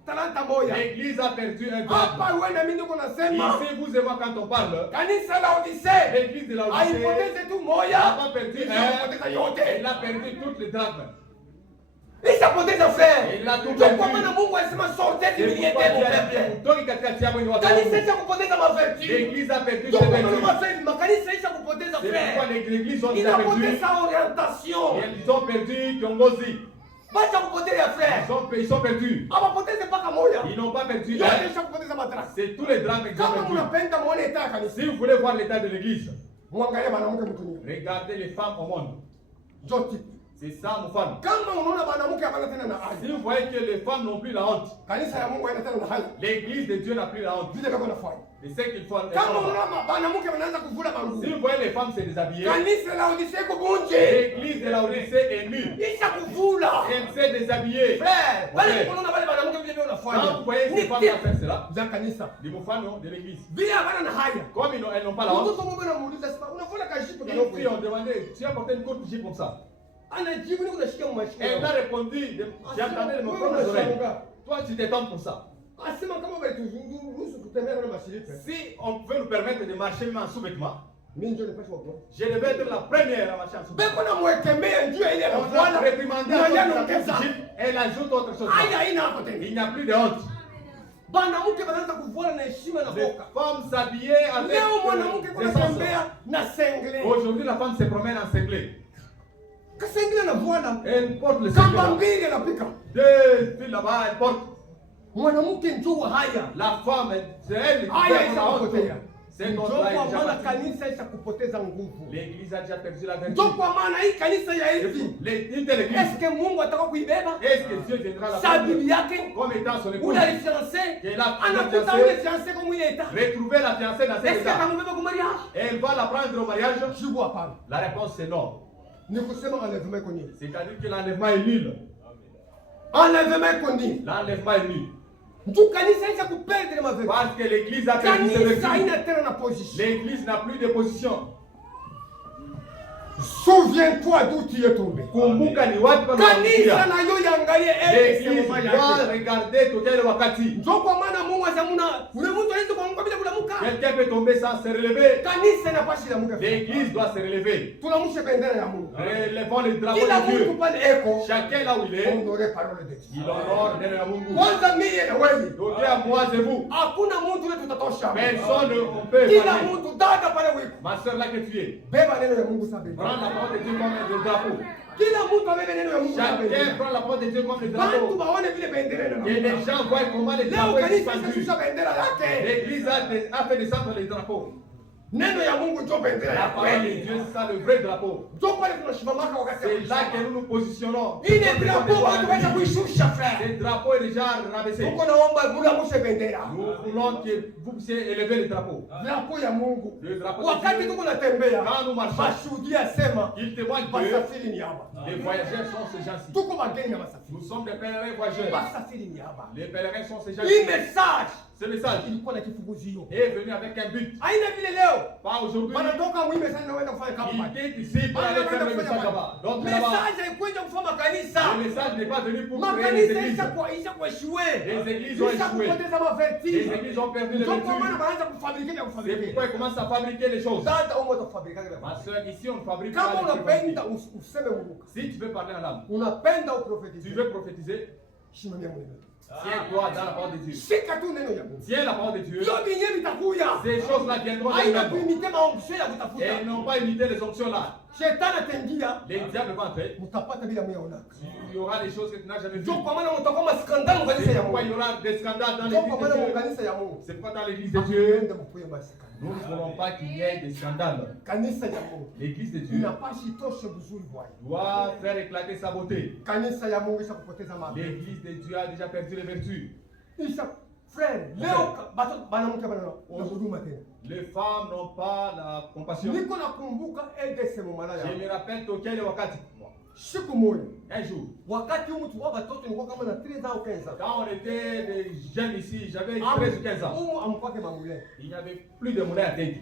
Talanta moja. L'église a perdu un drame. Hapa wewe na mimi niko nasema. Ici vous et moi quand on parle. Kanisa la Odyssée. L'église de la Odyssée. Haipoteze tu moja. Elle a perdu un. Yote. Elle a perdu toutes les drames. Ishapoteza frère. Elle a tout perdu. Kwa maana Mungu alisema sortez du milieu de mon peuple. Toki katikati yako ni watu. Kanisa ishakupoteza maverti. L'église a perdu ses vertus. Makanisa ishakupoteza frère. C'est pourquoi l'église ont perdu. Inapoteza orientation. Ils ont perdu kiongozi. Bacha kupotea frère. Ils sont perdus. Hawapoteze paka moja. Ils n'ont pas perdu. Ishakupoteza madrasa. C'est tous les drames qu'ils ont Kama perdu. mnapenda muone état kanisa. Si vous voulez voir l'état de l'église, muangalie mwanamke mtumishi. Regardez les femmes au monde. Joti. C'est ça mon femme. Kama unaona mwanamke hapana tena na haya. Si vous voyez que les femmes n'ont plus la honte. Kanisa ya Mungu haina tena na haya. L'église de Dieu n'a plus la honte. Vile kako nafanya. de ce qu'il faut. Kama unaona banamuke wanaanza kuvula manguo. Si vous voyez les femmes se déshabiller, Kanisa la Laodicea kubunje. l'église de la Odyssée est nue. Isha kuvula. Elle s'est déshabillée. Frère, wale kunaona wale banamuke vile vile Quand unafanya. vous voyez ces femmes faire cela, Za kanisa. les femmes de l'église, Vile hapana na haya. comme elles n'ont pas la honte, Mtoto mmoja anamuuliza sasa unafanya kashipo les kidogo. filles ont demandé, tu as porté une courte jupe comme ça. Anajibu niko nashikia mashika. Elle a répondu, j'ai entendu de mon propre oreille. Toi, tu t'étonnes pour ça. Asema kama bali turuhusu kutembea na mashirika. Si on peut nous permettre de marcher même en sous-vêtements, Mimi ndio nipaswa kwa. je devais être la première à marcher en sous-vêtements. Beko na mwekemea njoo ile On doit anafuata. réprimander à Na cause de yana la kesa. jupe, elle ajoute autre chose. Aya ina hapo tena. Il n'y a plus de honte. Banamuke banaanza kuvua na heshima na Les boka. femmes s'habillaient avec Leo mwanamke kuna décence. tembea na sengle. Aujourd'hui, la femme se promène en cinglé. Kasengle na vuana. Elle porte le Kamba cinglé. mbili anapika. Deux filles là-bas, elle porte. Mwanamke njoo haya. La femme, c'est elle qui Haya fait la honte. ishakupotea. C'est Njoo notre kwa là, maana déjà kanisa ishakupoteza nguvu. l'église a déjà perdu la vertu. Njoo kwa maana hii kanisa ya hivi. Une telle église, Eske Mungu ataka kuibeba? est-ce que Dieu viendra la Sa prendre bibi yake comme étant son épouse? ule alifiancé Et là, anakuta ule fiancé kwa mwile eta. retrouver la fiancée dans cet Eske état. akamubeba kwa mariage? Elle va la prendre au mariage? Jibu hapana. La réponse c'est non. Ni kusema enlèvement iko nini? C'est-à-dire que l'enlèvement est nul. Enlèvement iko nini? L'enlèvement est nul. Ndio kanisa isha kuperdre mavetu. Parce que l'église a perdu ses Kanisa haina vertus. tena na position. L'église n'a plus de position. Souviens-toi d'où tu es tombé. Kumbuka ni wapi pa Kanisa unaangukia. nayo iangalie L'église sema doit yake. regarder tokea ile wakati. Ndio kwa maana Mungu asamuna ule mtu anaweza kuanguka bila kulamuka. Quelqu'un peut tomber sans se relever. Kanisa inapaswa ilamuka. L'église doit se relever. Tunamushe bendera ya Mungu. Relevons le drapeau Kila de Dieu. mtu pale eko Chacun là où il est, ondore parole de Dieu. il honore neno la Mungu. Kwanza mie na wewe. Tokea moi et vous. Hakuna mtu ule tutatosha. Personne on peut Kila parler. mtu dada pale wiko. Ma soeur là que tu es, Beba neno ya Mungu sabe. prends la parole de Dieu comme le drapeau. Kila mtu abebe neno ya Mungu Chacun sabe. prend la parole de Dieu comme le Bantu drapeau. baone vile bendera Et na. les gens voient comment les Leo drapeaux sont kanisa suspendus. ishusha bendera yake. L'église a fait descendre les drapeaux. Neno ya Mungu ndio bendera La ya parole de kweli. Dieu, c'est ça le vrai drapeau. Ndio pale tunashimamaka wakati C'est là que nous nous positionnons. ile drapeau watu waweza kuishusha frère. Le drapeau est déjà rabaissé. Uko naomba mulamushe bendera. Nous voulons que vous puissiez élever le drapeau. Drapeau ya Mungu. Le drapeau de Wakati Dieu. tuko natembea, Quand nous marchons, mashuhudia sema il témoigne que basafiri ni hapa. les voyageurs sont ces gens-ci. Tuko mageni ya basafiri. Nous sommes des pèlerins voyageurs. Basafiri ni hapa. Les pèlerins sont ces Hii gens-ci. message Ce message ilikuwa na kifunguzio. est venu avec un but. Haina vile leo. Pas aujourd'hui. Wanatoka mwi message na wenda kufanya Il kampani. quitte ici pour aller faire le message là-bas. Donc là-bas, Message haikuja kufanya kanisa. le message n'est pas venu pour créer des Makanisa églises. ishakuwa shue. Les églises ont échoué. Kupoteza maverti. Les églises ont perdu les Ndio kwa maana vertus. wanaanza kufabrika na C'est kufabrika. pourquoi ils commencent à fabriquer les choses. Dada umo utafabrika vile. Ma soeur, ici on fabrique Kama pas les unapenda trucs. useme uruka. Si tu veux parler en âme, Unapenda tu uprofetize. veux prophétiser, Shimamia mwenyewe. tiens-toi dans la parole de Dieu. Shika tu neno ya Mungu. Tiens la parole de Dieu. Ndio vyenyewe vitakuja. Ces choses-là viendront Haina d'elles-mêmes. kuimite maongeo ya kutafuta. Et ils n'ont pas imité les onctions là. Shetani ataingia, Les diables vont entrer. mtapata bila mwaonaka. Il y aura des choses que tu n'as jamais vues. Ndio kwa maana mtakuwa maskandalo kwa kanisa C'est ya pourquoi il y Mungu. aura des scandales dans Ndio kwa l'église maana de mu Dieu. kanisa ya Mungu. C'est pourquoi dans l'église de Dieu, Ndio mkuye maskandalo. nous ne voulons pas qu'il y ait des scandales. Kanisa ya Mungu L'église de Dieu inapaswa itoshe vizuri bwana. doit faire éclater sa beauté. Kanisa ya Mungu isha kupoteza mambo. L'église de Dieu a déjà perdu les vertus. Isha friend, leo bato banamke bana huduma tena. Les femmes n'ont pas la compassion. Niko nakumbuka EDC mumala Je ya. me rappelle tokea ile wakati. Siku moja Un jour, wakati mtu wa watoto nilikuwa kama na 13 ans au 15 ans. quand on était des jeunes ici, j'avais 13 ou 15 ans. Umu amkwake mamule. Il n'y avait plus de monnaie à tête.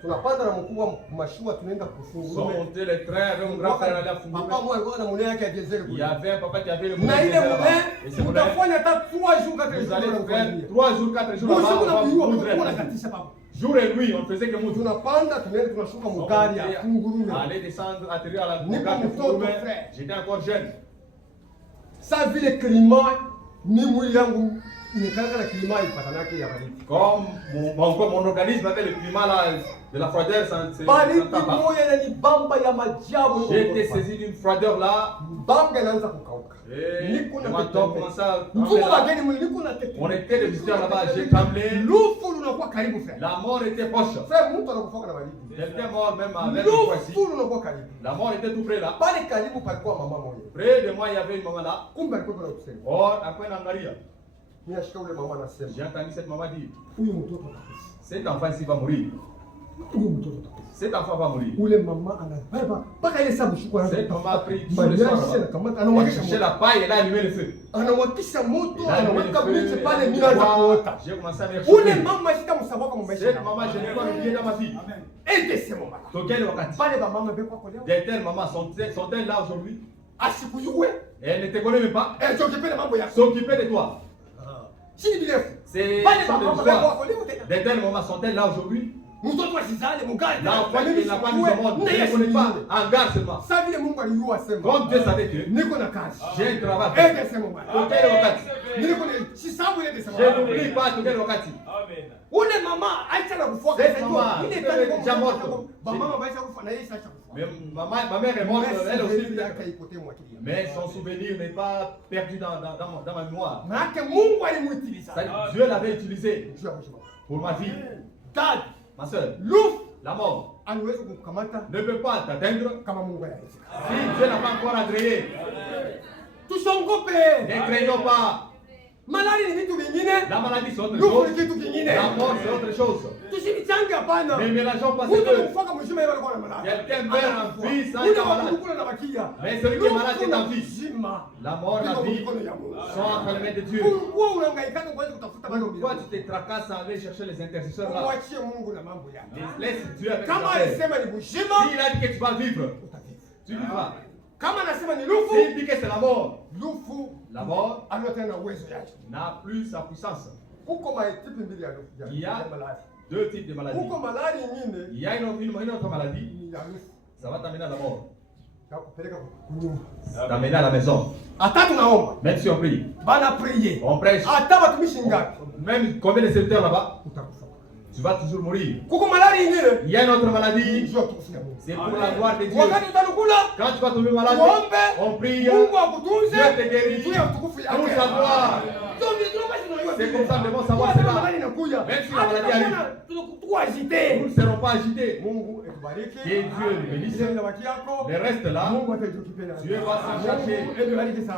Tunapanda na mkubwa mashua tunaenda Ils kufungua. ont monté les trains avec mon grand frère allait à Papa Fungoume. moi alikuwa na monnaie yake ya diesel Il kule. y avait un papa qui avait le Na monnaie ile là-bas. Et c'est monnaie monnaie. utafanya hata 3 jours 4 Vous jours allez na faire kufanya. 3 jours, 4 jours là-bas. Usiku na On kuyua va mtu moudre. anakatisha papa. Jour et nuit, on ne faisait que moudre. Tunapanda tunaenda tunashuka mugari ya Fungurume. Aller descendre, atterrir à la Nico gare de mtoto, Fungoume. frère. J'étais encore jeune. Sa vile climat ni mwili yangu imekalaka na climat ipatanake ya baridi. Comme mon organisme avait le climat là, de la froideur, ça ne Baridi s'entend pas. moja na ni bamba ya majabu. J'étais saisi d'une froideur là. Bamba inaanza kukauka. Et Niko le na menton tetemeka. commençait à Mfumo trembler là. wageni mwili niko na tetemeka. On était des visiteurs là-bas, j'ai tremblé. Lufu lunakuwa karibu frère. La mort était proche. Frère mtu anakufa na baridi. Quelqu'un mort même avec une fois ici. Lufu lunakuwa karibu. La mort était tout près là. Pale karibu palikuwa mama moja. Près de moi, il y avait une maman là. Kumbe alikuwa kuna kusema. Or, après Nangaria. J'ai entendu cette maman dire, cet enfant ici va mourir. Cet enfant va mourir. Cette maman a pris tout le soir. Elle a cherché la paille et elle a allumé le feu. J'ai commencé à me réchauffer. Cette maman, je n'ai pas oublié dans ma vie. Des telles mamans sont-elles là aujourd'hui? Elle ne te connaît même pas. S'occuper de toi. C'est des telles mamans sont-elles là aujourd'hui? L'enfant qui n'a pas mis au monde, ne les connaît pas, en garde seulement. Comme Dieu savait que j'ai un travail. Je n'oublie pas Tokyo Wakati. Ma mère est morte, elle aussi. Mais son souvenir n'est pas perdu dans ma mémoire. Dieu l'avait utilisé pour ma vie. Ma soeur, la mort ne peut pas t'atteindre si Dieu n'a pas encore agréé. Ne craignons pas. La maladie c'est autre chose. La mort c'est autre chose. Ne mélangeons pas ces deux. Quelqu'un meurt en vie sans être malade. Mais celui qui est malade est en vie. La mort et la vie sont entre les mains de Dieu. Pourquoi tu te tracasses à aller chercher les intercesseurs là? Laisse Dieu avec toi. S'il a dit que tu vas vivre, tu vivras. S'il dit que c'est la mort, n'a plus sa puissance. Il y a deux types de maladies. Il y a une autre maladie, ça va t'amener à la mort. T'amener à la maison. Même si on prie, on prêche, même combien de secteurs là-bas, tu vas toujours mourir. Il y a une autre maladie, c'est pour la gloire de Dieu. Quand tu vas tomber malade, on prie, Dieu te guérit pour sa gloire. C'est comme ça que nous devons savoir cela. Même si la maladie arrive, nous ne serons pas agités. Que Dieu le bénisse. Le reste là, Dieu va s'en charger. Et Dieu le bénisse.